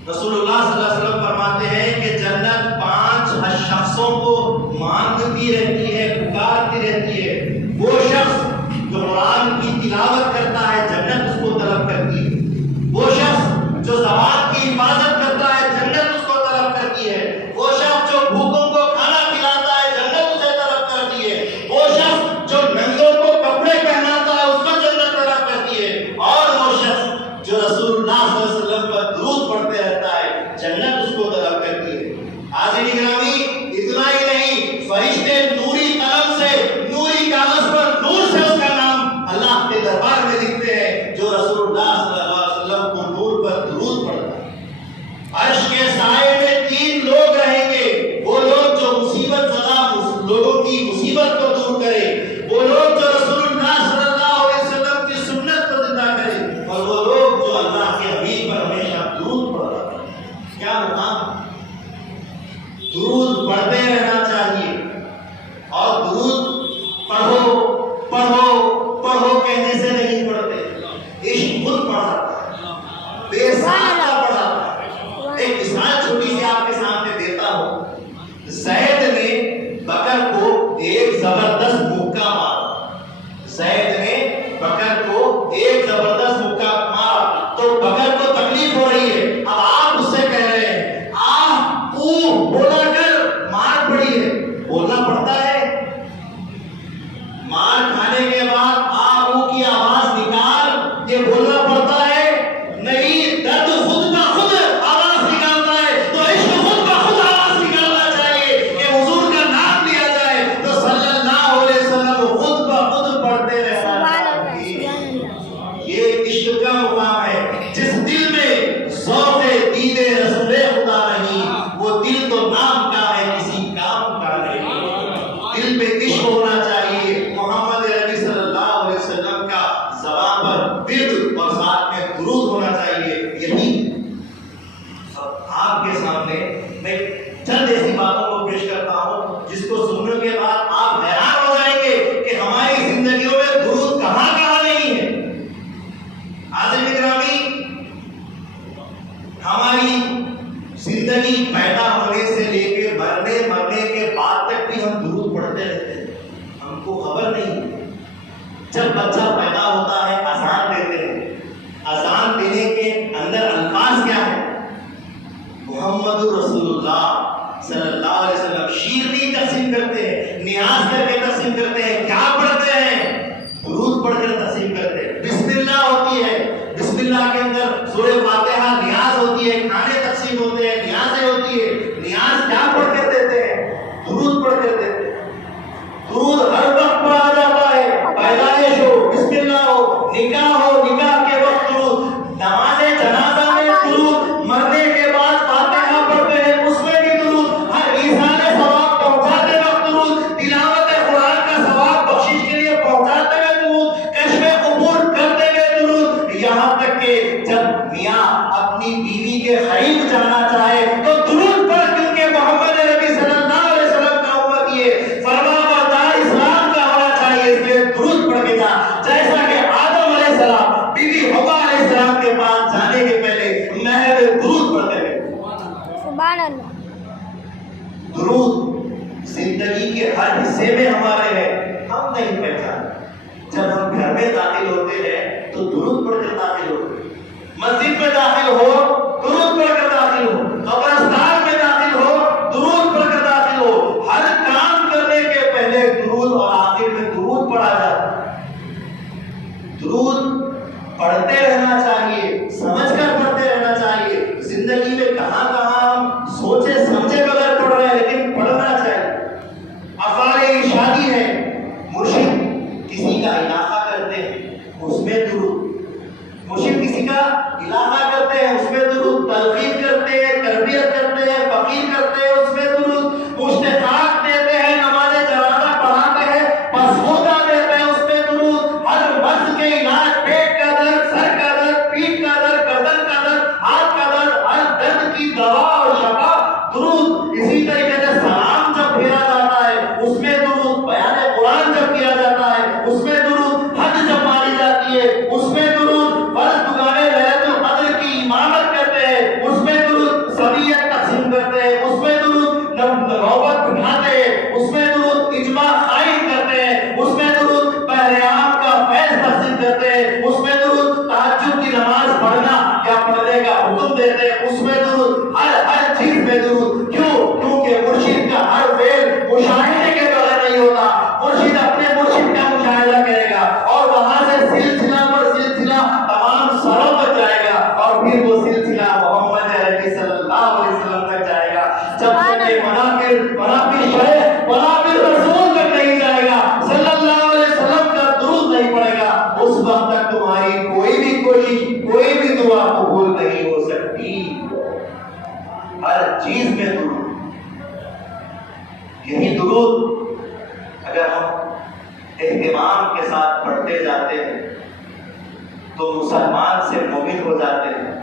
رسول اللہ صلی اللہ علیہ وسلم فرماتے ہیں کہ جنت 5 شخصوں کو مانگتی رہتی ہے, پکارتی رہتی ہے. وہ شخص جو قرآن کی تلاوت کرتا ہے جنت اس کو طلب کرتی ہے. وہ بکر کو ایک زبردست مکہ مارا تو بکر کو تکلیف ہو رہی ہے. اب آپ اس سے کہہ رہے ہیں آہ او بولا کر، مار پڑی ہے، بولنا پڑتا ہے. مار کھانے کے بعد آہ او کی آواز نکال، یہ بولنا پڑتا ہے؟ نہیں، درد خود کا خود آواز نکالتا ہے. تو عشق خود کا خود آواز نکالنا چاہیے کہ حضور کا نام لیا جائے تو صلی اللہ علیہ وسلم خود بخود پڑھتے رہنا چاہیے. یہ عشق کا مقام ہے. جس دل میں ذوق دید رسول خدا نہیں، وہ دل تو نام کا ہے، کسی کام کا نہیں. دل میں عشق ہونا چاہیے محمد عربی صلی اللہ علیہ وسلم کا، زبان پر ورد اور ساتھ میں درود ہونا چاہیے. یہی آپ کے سامنے میں چند ایسی باتوں کو پیش کرتا ہوں جس کو سننے کے بعد آپ حیران ہو جائیں گے کہ ہماری زندگیوں میں درود کہاں کہاں نہیں ہے. حاضرین گرامی، ہماری زندگی پیدا ہونے سے لے کے مرنے کے بعد تک بھی ہم درود پڑھتے رہتے ہیں، ہم کو خبر نہیں. جب بچہ پیدا ہوتا ہے اذان دیتے ہیں، اذان دینے کے اندر الفاظ کیا ہے؟ محمد رسول اللہ صلی اللہ علیہ وسلم. شیرنی تقسیم کرتے ہیں، نیاز کر کے تقسیم کرتے ہیں. کیا پڑھتے ہیں؟ درود پڑھ کر تقسیم کرتے ہیں. بسم اللہ ہوتی ہے، بسم اللہ کے اندر سورہ فاتحہ نیاز ہوتی ہے، کھانے تقسیم ہوتے ہیں، نیازیں ہوتی ہے. نیاز کیا پڑھ کر دیتے ہیں؟ درود پڑھ کر دیتے ہیں. درود ہر وقت پڑھا جاتا ہے. پیدائش ہو بسم اللہ ہو، نکاح ہو نکاح کے وقت درود، نماز جنازہ میں درود، مرنے کے بعد فاتحہ پڑھتے ہیں اس میں بھی درود، ہر ایصال ثواب پہنچاتے وقت درود، تلاوت قرآن کا ثواب بخشش کے لیے پہنچاتے ہوئے درود، کشف قبور کرتے ہوئے درود. یہاں تک کہ جب میاں اپنی بیوی کے قریب جانا چاہے تو درود پڑھ، کیونکہ محمد نبی صلی اللہ علیہ وسلم کا امت یہ فرما بردار اسلام کا ہونا چاہیے، اس لیے درود پڑھ کے جا. جیسا کہ آدم علیہ السلام بی بی حوا علیہ السلام کے پاس جانے کے پہلے محض درود پڑھتے رہے. سبحان اللہ. درود زندگی کے ہر حصے میں ہمارے ہے، ہم نہیں پہچانتے. جب ہم گھر میں داخل ہوتے ہیں تو درود پڑھ کر داخل ہوتے ہیں. مسجد میں داخل ہو درود پڑھ کر داخل ہو، قبرستان میں داخل ہو درود پڑھ کر داخل ہو. ہر کام کرنے کے پہلے درود اور آخر میں درود پڑھا جاتا ہے. درود پڑھتے رہنا چاہیے، سمجھ کر پڑھتے رہنا چاہیے. زندگی میں کہاں کہاں ہم سوچے سمجھے بغیر پڑھ رہے ہیں، لیکن پڑھنا چاہیے. افعال ارشادی ہے، مرشد کسی کا علاقہ کرتے ہیں اس میں درود، مرشد کسی کا علاقہ کرتے ہیں اس میں درود، تلقین کرتے ہیں، تربیت کرتے ہیں، فقیر کرتے ہیں اس میں درود، مشتاق دیتے ہیں، نماز جنازہ پڑھاتے ہیں، پسخودہ دیتے ہیں اس میں درود. ہر مرض کے علاج، پیٹ کا درد، سر کا درد، پیٹھ کا درد، گردن کا درد، ہاتھ کا درد، ہر درد کی دوا اور شفا درود. اسی طریقے سے سلام جب پھیرا جاتا ہے اس میں درود، بیان قرآن جب کیا جاتا ہے اس میں درود، حج جب ماری جاتی ہے اس میں درود، فرض دکانے لیلۃ القدر کی امامت کرتے ہیں اس میں درود، سبیت تقسیم کرتے ہیں اس میں درود، نوبت بٹھاتے ہیں اس میں درود، اجماع قائم کرتے ہیں اس میں درود، بہرام کا فیض تقسیم کرتے ہیں اس میں درود، تہجد کی نماز پڑھنا یا پڑھنے کا حکم دیتے ہیں اس میں درود. ہر چیز میں درود. کیونکہ مرشد کا ہر فعل مشاہدے کے بغیر نہیں ہوتا. مرشد اپنے مرشد کا مشاہدہ کرے گا اور وہاں سے سلسلہ پر سلسلہ تمام سروں تک جائے گا اور پھر وہ سلسلہ محمد عربی صلی اللہ علیہ وسلم تک جائے گا. جب تک کہ منافر شرح منافر رسول تک نہیں جائے گا، صلی اللہ علیہ وسلم کا درود نہیں پڑے گا، اس وقت تک تمہاری کوئی بھی کوشش، کوئی بھی دعا قبول نہیں ہو سکتی. ہر چیز میں درود. یہی درود اگر ہم اہتمام کے ساتھ پڑھتے جاتے ہیں تو مسلمان سے مومن ہو جاتے ہیں،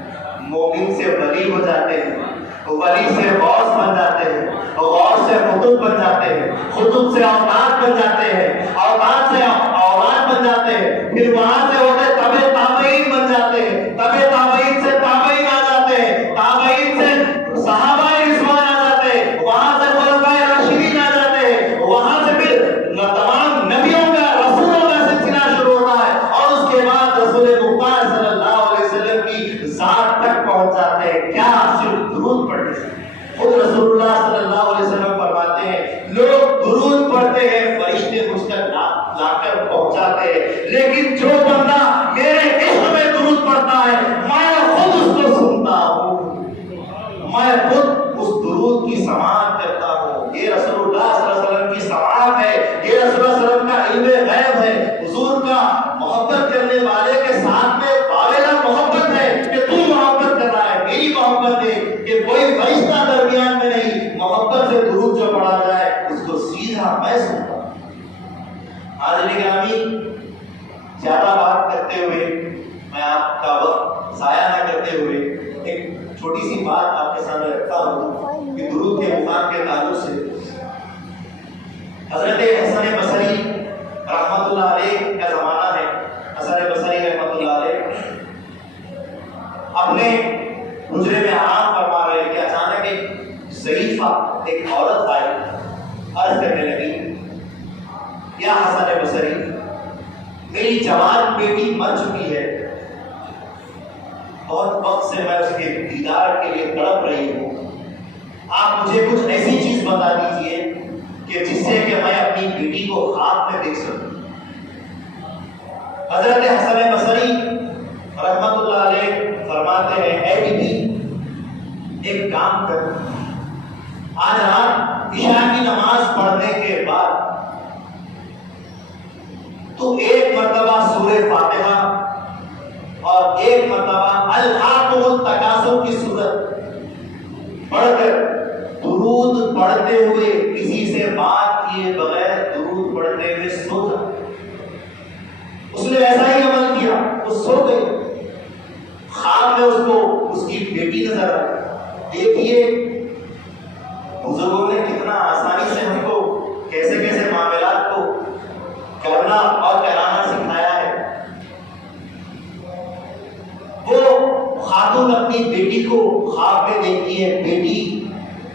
مومن سے ولی ہو جاتے ہیں، ولی سے غوث بن جاتے ہیں، غوث سے قطب بن جاتے ہیں، قطب سے اوتاد بن جاتے ہیں، اوتاد سے اولاد بن جاتے ہیں، پھر وہاں سے ہوتے تبع تابعین بن جاتے ہیں، تبع تابعین سے تابعین آ جاتے ہیں، تابعین سے صحابہ رضوان آ جاتے ہیں، وہاں سے خلفائے راشدین آ جاتے ہیں، وہاں سے پھر تمام نبیوں کا رسولوں کا سلسلہ شروع ہوتا ہے اور اس بندہ میرے عشق میں درود پڑھتا ہے میں خود اس کو سنتا ہوں، میں خود اس درود کی سماعت کرتا ہوں۔ یہ رسول اللہ صلی اللہ علیہ وسلم کی سماعت ہے، یہ رسول اللہ صلی اللہ علیہ وسلم کا علم غیب ہے، حضور کا محبت کرنے والے کے ساتھ میں باویلا محبت ہے کہ تو محبت کر رہا ہے، میری محبت ہے کہ کوئی فرشتہ درمیان میں نہیں، محبت سے درود جو پڑھا جائے اس کو سیدھا میں سنتا ہوں۔ حاضرین گرامی، زیادہ بات کرتے ہوئے میں آپ کا وقت ضائع نہ کرتے ہوئے ایک چھوٹی سی بات آپ کے سامنے رکھتا ہوں کہ درود کے مقام کے تعلق سے حضرت حسن بصری رحمۃ اللہ علیہ کا زمانہ ہے۔ حسن بصری رحمۃ اللہ علیہ اپنے حجرے میں آرام فرما رہے کہ اچانک ایک ضعیفہ ایک عورت آئی، عرض کرنے لگی، یا حسن بصری، میری جوان بیٹی مر چکی ہے، بہت وقت سے میں اس کے دیدار کے لیے تڑپ رہی ہوں، آپ مجھے کچھ ایسی چیز بتا دیجئے کہ جس سے کہ میں اپنی بیٹی کو خواب میں دیکھ سکوں۔ حضرت حسن بصری رحمت اللہ علیہ فرماتے ہیں، اے بی بی ایک کام کر، آج رات عشاء کی نماز پڑھنے کے بعد تو ایک مرتبہ سورہ فاتحہ اور ایک مرتبہ الہاکم التکاثر کی سورت پڑھ کر درود پڑھتے ہوئے، کسی سے بات کیے بغیر درود پڑھتے ہوئے سو جا۔ اس نے ایسا ہی عمل کیا، وہ سو گئی، خواب میں اس کو اس کی بیٹی نظر آئی۔ دیکھیے بزرگوں نے کتنا آسانی سے ہم کو کیسے کیسے معاملات کو کرنا اور کرانا سکھایا ہے۔ وہ خاتون اپنی بیٹی کو خواب میں دیکھتی ہے، بیٹی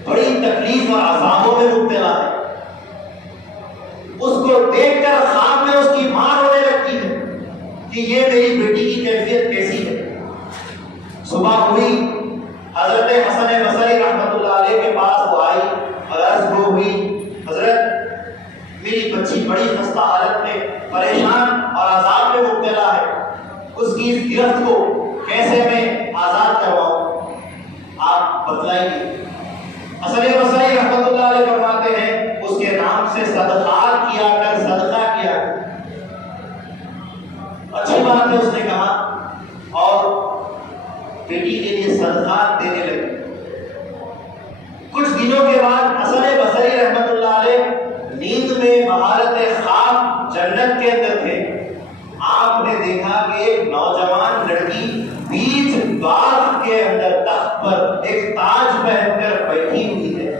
بڑی تکلیف اور عذابوں میں مبتلا ہے، اس کو دیکھ کر خواب میں اس کی ماں رونے لگتی ہے کہ یہ میری بیٹی کی کیفیت کیسی ہے۔ صبح ہوئی، حضرت حسن بصری رحمۃ اللہ علیہ کے پاس وہ آئی اور عرض ہوئی، حضرت میری بچی بڑی خستہ حالت میں پریشان اور عذاب میں مبتلا ہے، اس کی اس گرفت کو کیسے میں آزاد کرواؤں، آپ بتلائیے۔ حسن بصری رحمۃ اللہ علیہ فرماتے ہیں، اس کے نام سے صدقات کیا کر، صدقہ کیا کر۔ اچھی بات ہے، اس نے کہا، اور بیٹی کے لیے صدقات دینے لگے۔ کچھ دنوں کے بعد حسن بصری رحمۃ اللہ علیہ نیند میں بحالت خواب جنت کے اندر تھے۔ آپ نے دیکھا کہ ایک نوجوان لڑکی بیچ باغ کے اندر تخت پر ایک تاج پہن کر بیٹھی ہوئی ہے،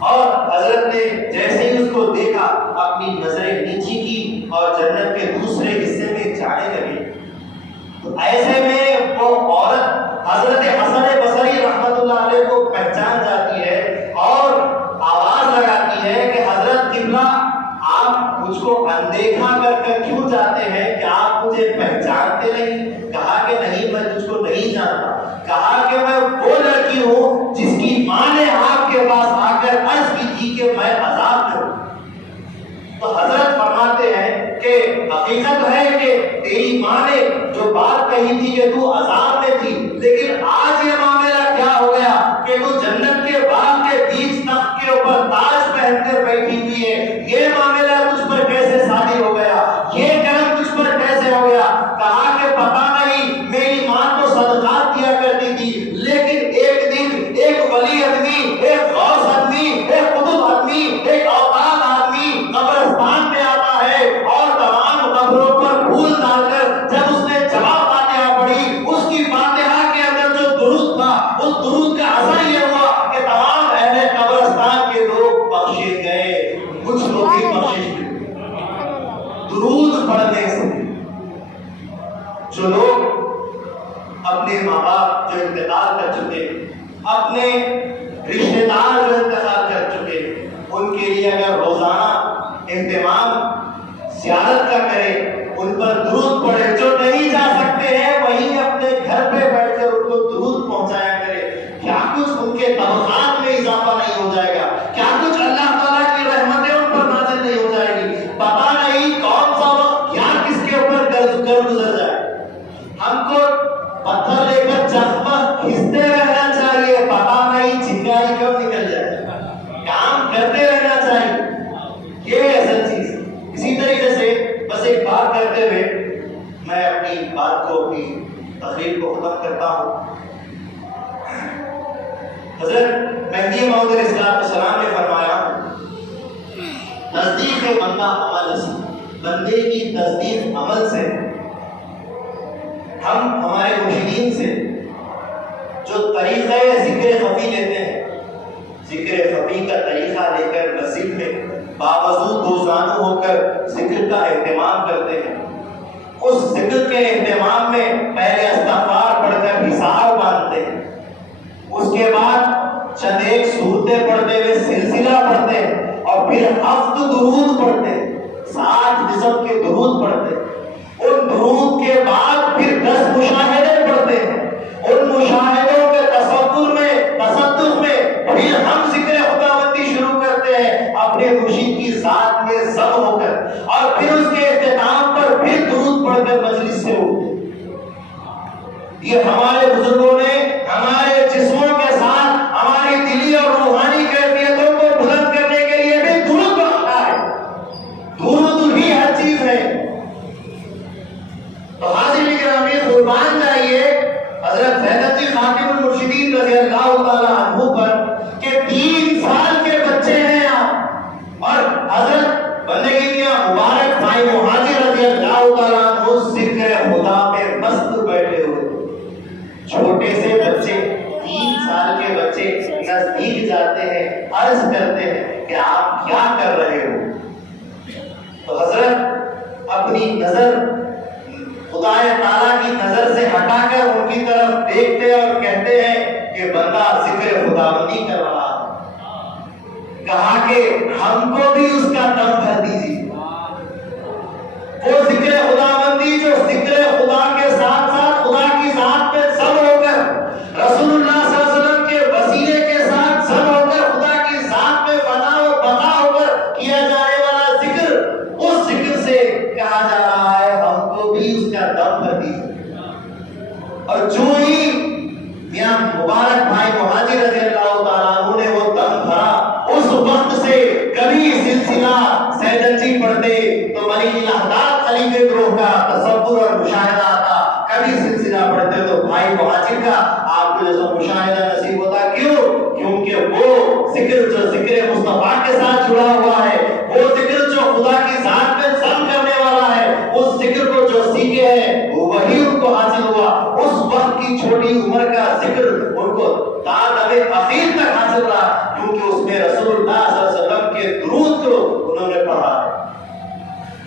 اور حضرت نے جیسے ہی اس کو دیکھا اپنی نظریں نیچی کی اور جنت کے دوسرے حصے میں جانے لگے۔ تو ایسے میں وہ عورت حضرت حسن بصری رحمۃ اللہ علیہ کو پہچان جاتی ہے اور آواز لگاتی ہے کہ حضرت قبلہ، آپ مجھ کو اندیکھا کر کر کیوں جاتے ہیں؟ کہ آپ مجھے پہچانتے نہیں؟ کہا کہ نہیں، میں تجھ کو نہیں جانتا۔ کہا کہ میں وہ لڑکی ہوں جس کی ماں نے آپ کے پاس آ کر عرض کی تھی کہ میں عذاب کروں۔ تو حضرت فرماتے ہیں کہ حقیقت ہے کہ تیری ماں نے جو بات کہی تھی کہ تو عذاب میں تھی، لیکن آج یہ معاملہ کیا ہو گیا کہ تو جنت کے باغ کے بیچ تخت کے اوپر تاج پہن کر بیٹھی ہوئی ہے، یہ معاملہ تجھ پر کیسے صادر ہو گیا، یہ کرم تجھ پر کیسے ہو گیا؟ کہا کہ پتہ نہیں، میری ماں تو صدقات دیا کرتی تھی، لیکن ایک دن ایک ولی آدمی، ایک غوث آدمی، ایک قطب آدمی، ایک اوتاد آدمی قبرستان میں آتا ہے اور تمام قبروں پر پھول ڈال کر جب اس نے جواب فاتحہ پڑھی، اس کی فاتحہ کے اندر جو درود تھا، اس درود کا اثر یہ ہوا کہ تمام اہل قبرستان کے لوگ بخشے گئے، کچھ لوگ بھی بخشش ہوئے درود پڑھنے سے۔ جو لوگ اپنے ماں باپ جو انتقال کر چکے، اپنے رشتے دار جو انتقال کر چکے، ان کے لیے اگر روزانہ اہتمام زیارت کا کرے، ان پر درود پڑھے، جو نہیں جا سکتے ہیں وہیں اپنے گھر پہ بیٹھ کر ان کو درود پہنچایا کرے، کیا کچھ ان کے طبقات میں اضافہ نہیں ہو جائے گا؟ کیا کچھ اللہ تعالیٰ کی رحمتیں ان پر نازل نہیں ہو جائے گی؟ پتہ نہیں کون سا وقت کیا کس کے اوپر گرز کنکر گزر جائے. ہم کو پتھر لے کر چکمک کھینچتے رہنا چاہیے, پتا نہیں چنگاری کب نکل جائے. کام کرتے رہنا چاہیے, یہ اصل چیز. اسی طریقے سے بس ایک بات کرتے ہوئے میں اپنی بات کو, اپنی تقریر کو ختم کرتا ہوں. حضرت مہدی موعود علیہ السلام نے فرمایا, تصدیق بندہ عمل سے, بندے کی تصدیق عمل سے. ہم ہمارے مرشدین سے جو طریقہ ذکر خفی لیتے ہیں, ذکر خفی کا طریقہ لے کر مسجد میں باوضو دوزانو ہو کر ذکر کا اہتمام کرتے ہیں. اس ذکر کے اہتمام میں پہلے استغفار پڑھ کر حساب باندھتے ہیں, اس کے بعد چند ایک سورتیں پڑھتے ہوئے سلسلہ پڑھتے ہیں, اور پھر ہفت درود پڑھتے ہیں, 60 قسم کے درود پڑھتے ہیں. ان درود کے بعد پھر 10 مشاہدے پڑھتے ہیں. ان مشاہدوں کے تصور میں, تصدق میں پھر ہم ذکر خداوندی شروع کرتے ہیں اپنے مرشد کی ذات میں ضم ہو کر, اور پھر اس کے اختتام پر پھر درود پڑھ کر مجلس سے اٹھتے. یہ ہمارے بزرگوں نے ہمارے جسموں کے ساتھ ہماری دلی اور روحانی کیفیتوں کو بلند کرنے کے لیے بھی درود پڑھا ہے. درود ہی ہر چیز ہے. تو حاضرین گرامی, قربان جائیے حضرت زینب جی خاتم المرشدین رضی اللہ تعالی عنہ پر کہ 3 سال کے بچے ہیں آپ, اور حضرت بندگی میاں مبارک بھائی مہاجر رضی اللہ تعالی عنہ ذکر خدا میں مست بیٹھے ہوئے. چھوٹے سے بچے, 3 سال کے بچے نزدیک جاتے ہیں, عرض کرتے ہیں کہ آپ کیا کر رہے ہو. تو حضرت اپنی نظر خدا تعالیٰ کی نظر سے ہٹا کر ان کی طرف دیکھتے اور کہتے ہیں کہ بندہ ذکر خداوندی کر رہا ہے. کہا کہ ہم کو بھی اس کا دم بھر دیجیے. وہ ذکر خداوندی جو ذکر خدا کے ساتھ ساتھ خدا کی ذات پہ سب ہو کر, رسول اللہ صلی اللہ علیہ وسلم کے وسیلے کے ساتھ سب ہو کر, خدا کی ذات پہ فنا و بقا ہو کر کیا جانے والا ذکر, اس ذکر سے کہا جا رہا ہے ہم کو بھی اس کا دم بھر دیجیے. اور جو ہی میاں مبارک بھائی مہاجر رضی اللہ تعالیٰ عنہ نے وہ دم بھرا, اس وقت سے کبھی سلسلہ سیدنجی پڑھتے تو ملک الہداد خلیفہ گروہ کا تصور اور مشاہدہ آتا, کبھی سلسلہ پڑھتے تو بھائی مہاجر کا آپ کو جیسا مشاہدہ نصیب ہوتا. کیوں؟ کیونکہ وہ ذکر جو ذکر مصطفیٰ کے ساتھ جڑا ہوا ہے, وہ ذکر جو خدا کی ذات میں ضم کرنے والا ہے, اس ذکر کو جو سیکھے ہیں وہی ان کو حاصل ہوا. اس وقت کی چھوٹی عمر کا ذکر ان کو تادم اخیر تک حاصل رہا, کیونکہ اس میں رسول اللہ صلی اللہ علیہ وسلم کے درود کو انہوں نے پڑھا ہے.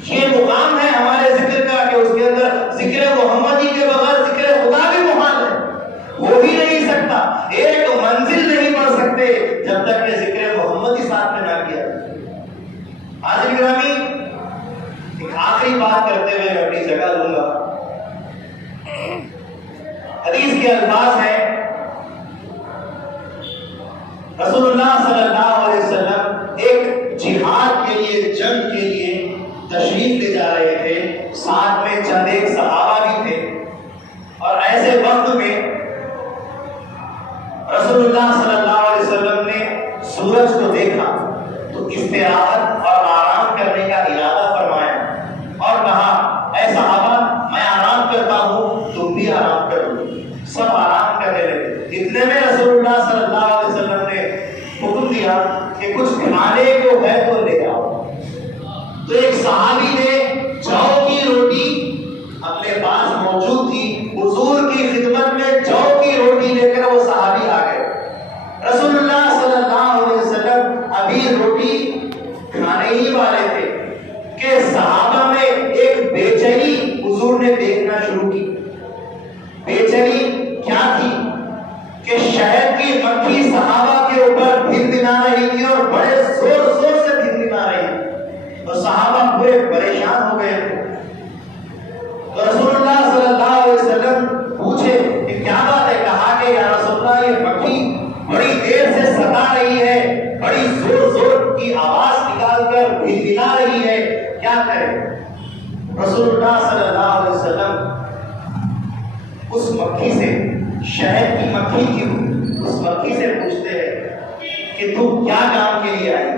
یہ مقام ہے ہمارے ذکر کا کہ اس کے اندر ذکر محمدی کے بغیر ذکر خدا بھی محال ہے, ہو ہی نہیں سکتا. ایک منزل نہیں پڑھ سکتے جب تک کہ ذکر محمدی ساتھ میں نہ کیا. حاضرین گرامی, ایک آخری بات کرتے ہوئے میں اپنی جگہ لوں گا. حدیث کے الفاظ ہیں, رسول اللہ صلی اللہ علیہ وسلم ایک جہاد کے لیے, جنگ کے لیے تشریف لے جا رہے تھے, ساتھ میں چند ایک صحابہ بھی تھے. اور ایسے وقت میں رسول اللہ صلی اللہ علیہ وسلم نے سورج کو دیکھا تو استراحت اور آرام کرنے کا ارادہ فرمایا اور کہا, اے صحابہ میں آرام کرتا ہوں, تم بھی آرام کرو. سب آرام کرنے لگے. اتنے میں رسول اللہ صلی اللہ علیہ وسلم نے حکم دیا کہ کچھ کھانے کو ہے تو لے آؤ. تو ایک صحابی نے جو کی روٹی اپنے پاس موجود تھی, حضور کی خدمت میں جو کی روٹی لے کر وہ صحابی آ گئے. رسول اللہ صلی اللہ علیہ وسلم ابھی روٹی کھانے ہی والے تھے کہ صحابہ میں ایک بے چینی حضور نے دیکھنا شروع کی. بے چینی کیا تھی کہ شہد کی مکھی صحابہ کے اوپر بھن رہی تھی اور بڑے زور زور سے بھن رہی تھی. تو صحابہ پورے پریشان ہو گئے. تو رسول اللہ صلی اللہ علیہ وسلم پوچھے کہ کیا بات ہے. کہا کہ یا رسول اللہ یہ مکھی بڑی دیر سے ستا رہی ہے, بڑی زور زور کی آواز نکال کر بھن رہی ہے, کیا کرے. رسول اللہ صلی اللہ علیہ وسلم کہ تم کیا کام کے لیے آئی؟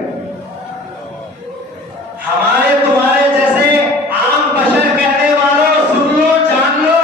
ہمارے تمہارے جیسے عام بشر کہنے والوں سن لو جان لو،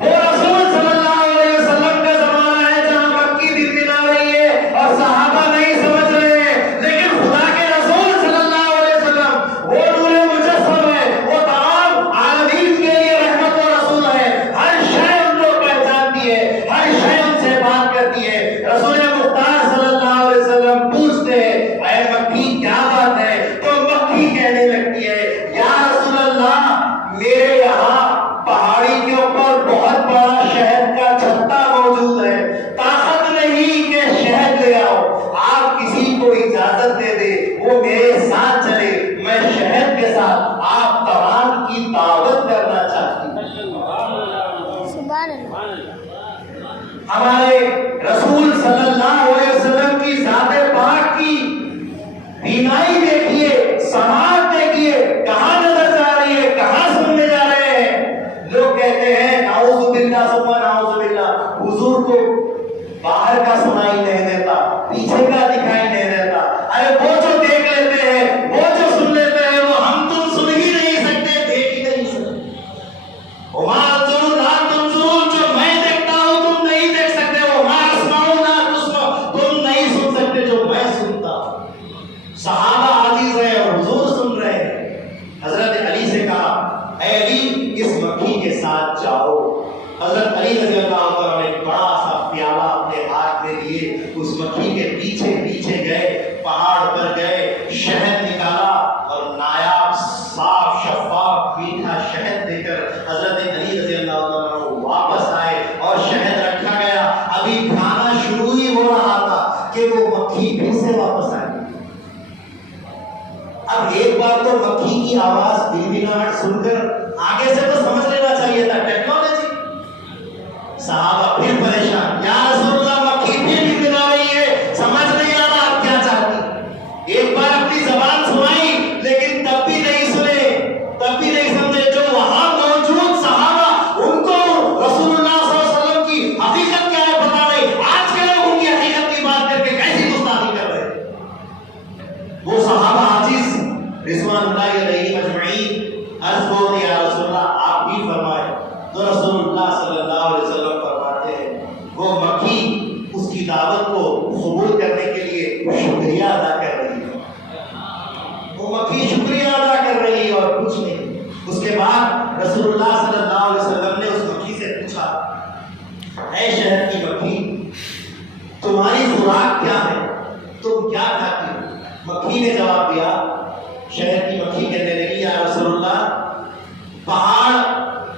وہ رسول صلی اللہ علیہ وسلم کا زمانہ ہے جہاں مکی دن بنا رہی ہے اور صحابہ نہیں سمجھ رہے، لیکن خدا کے رسول صلی اللہ علیہ وسلم وہ نور مجسم ہے، وہ تمام عالمین کے لیے رحمت و رسول ہے، ہر شے ان کو پہچانتی ہے، ہر شے ان سے بات کرتی ہے۔ رسول مختار صلی اللہ علیہ وسلم پوچھتے ہیں اے مکی کیا بات ہے، تو مکی کہنے لگتی ہے یا رسول اللہ میرے یہاں پہاڑی کے اوپر بہت بڑا شہد کا چھتا موجود ہے، طاقت نہیں کہ شہد لے آؤ، آپ کسی کو اجازت دے دے وہ میرے ساتھ چلے، میں شہد کے ساتھ آپ تمام کی دعوت کرنا چاہتی ہوں۔ سبحان اللہ۔ ہمارے رسول صلی اللہ علیہ وسلم کی ذات پاک کی بینائی دیکھیے، سماعت دیکھیے، کہاں نظر جا رہی ہے، کہاں سننے جا رہے ہیں۔ لوگ کہتے ہیں نعوذ باللہ ثم نعوذ باللہ، حضور کو باہر کا سنائی نہیں دیتا، پیچھے کا دکھائی نہیں دیتا، ارے وہ جو دیکھ لیتے ہیں، وہ جو سن لیتے ہیں، وہ ہم تم سن ہی نہیں سکتے، دیکھ ہی نہیں سکتے۔ وما انظروا لا تنظرون، جو میں دیکھتا ہوں تم نہیں دیکھ سکتے، وما اسمعوا لا تسمعوا، تم نہیں سن سکتے جو میں سنتا ہوں۔ صحابہ عاجز ہیں اور حضور سن رہے ہیں۔ حضرت علی سے کہا اے علی اس مکھی کے ساتھ جاؤ۔ حضرت علی رضی اللہ عنہ نے ایک بڑا سا پیالہ اپنے ہاتھ میں لیے اس مکھی کے پیچھے پیچھے گئے، پہاڑ پر گئے، شہد نکالا اور نایاب صاف شفاف میٹھا شہد دے کر حضرت علی رضی اللہ عنہ واپس آئے اور شہد رکھا گیا۔ ابھی کھانا شروع ہی ہو رہا تھا کہ وہ مکھی پھر سے واپس آئی۔ اب ایک بار تو مکھی کی آواز بنبناہٹ سن کر آگے سے تو سمجھ لینا چاہیے تھا، ٹیکنالوجی۔ صحابہ پھر پریشان، یا رسول اللہ مکھی پھر بنبنا رہی ہے، سمجھ نہیں آ رہا آپ کیا چاہتی۔ ایک بار اپنی زبان سنائی لیکن تب بھی نہیں سنے، تب بھی نہیں سمجھے۔ جو وہاں موجود صحابہ ان کو رسول اللہ صلی اللہ علیہ وسلم کی حقیقت کیا ہے پتا نہیں، آج کے لوگ ان کی حقیقت کی بات کر کے کیسی گستاخی کر رہے ہیں۔ وہ صحابہ عاجز رضوان اللہ علیہ مجمعین عرض کو یا رسول اللہ آپ بھی فرمائیں، تو رسول اللہ صلی اللہ علیہ وسلم فرماتے ہیں وہ مکھی اس کی دعوت کو قبول کرنے کے لیے شکریہ ادا کر رہی ہے، وہ مکھی شکریہ ادا کر رہی ہے اور کچھ نہیں۔ اس کے بعد رسول اللہ صلی اللہ علیہ وسلم نے اس مکھی سے پوچھا اے شہد کی مکھی تمہاری خوراک کیا ہے، تم کیا کھاتی ہو؟ مکھی نے جواب دیا، شہد کی مکھی کہنے لگی یا رسول اللہ پہاڑ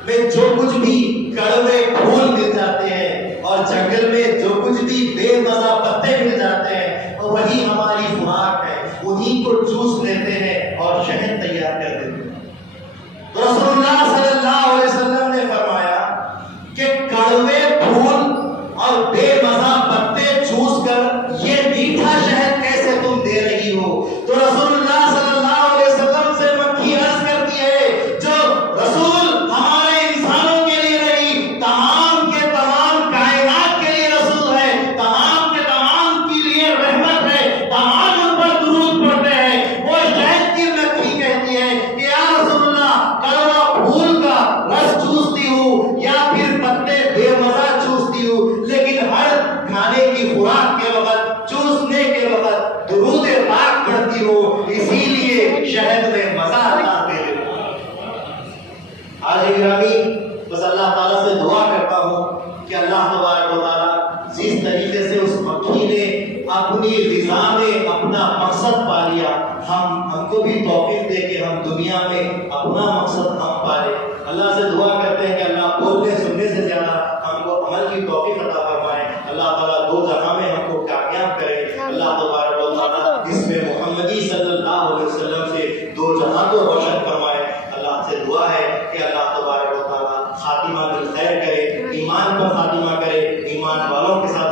میں جو کچھ بھی کڑوے پھول مل جاتے ہیں اور جنگل میں جو کچھ بھی بے مزہ پتے مل جاتے ہیں وہی ہماری خوراک ہے، انہی کو چوس لیتے ہیں اور شہد تیار کر دیتے ہیں۔ تو رسول اللہ صلی اللہ علیہ وسلم نے فرمایا کہ کڑوے پھول اور بے مزہ پتے چوس کر یہ میٹھا شہد کیسے تم دے رہی ہو؟ تو رسول اللہ صلی اللہ علیہ وسلم سے مکھی عرض کرتی ہے جو رسول ہمارے انسانوں کے لیے نہیں، تمام کے تمام کائنات کے لیے رسول ہے، تمام کے تمام کے لیے رحمت ہے، تمام ان پر درود پڑھتے ہیں، وہ شہد کی مکھی کہتی ہے کہ یا رسول اللہ کڑوا پھول کا رس چوستی ہوں یا پھر پتے بے مزہ چوستی ہوں، لیکن ہر کھانے کی خوراک کے وقت چوسنے کے وقت درود پاک پڑھتی ہو، اسی لیے شہد میں مزہ آتا ہے۔ آج گرامی بس اللہ تعالیٰ سے دعا کرتا ہوں کہ اللہ تبارک و تعالیٰ جس طریقے سے اس مکھی نے اپنی غذا میں اپنا مقصد پا لیا، ہم کو بھی توفیق دے کہ ہم دنیا میں اپنا مقصد ہم پائے۔ اللہ سے دعا کرتے ہیں کہ اللہ بولنے سننے سے زیادہ ہم کو عمل کی توفیق عطا فرمائے، اللہ تعالیٰ دو جہاں میں ہم کو کامیاب کرے، اللہ تبارک و تعالیٰ اس میں محمدی صلی اللہ علیہ وسلم سے دو جہاں کو روشن فرمائے۔ اللہ سے دعا ہے کہ اللہ تبارک و تعالیٰ خاتمہ بالخیر کرے، ایمان پر خاتمہ کرے، ایمان والوں کے ساتھ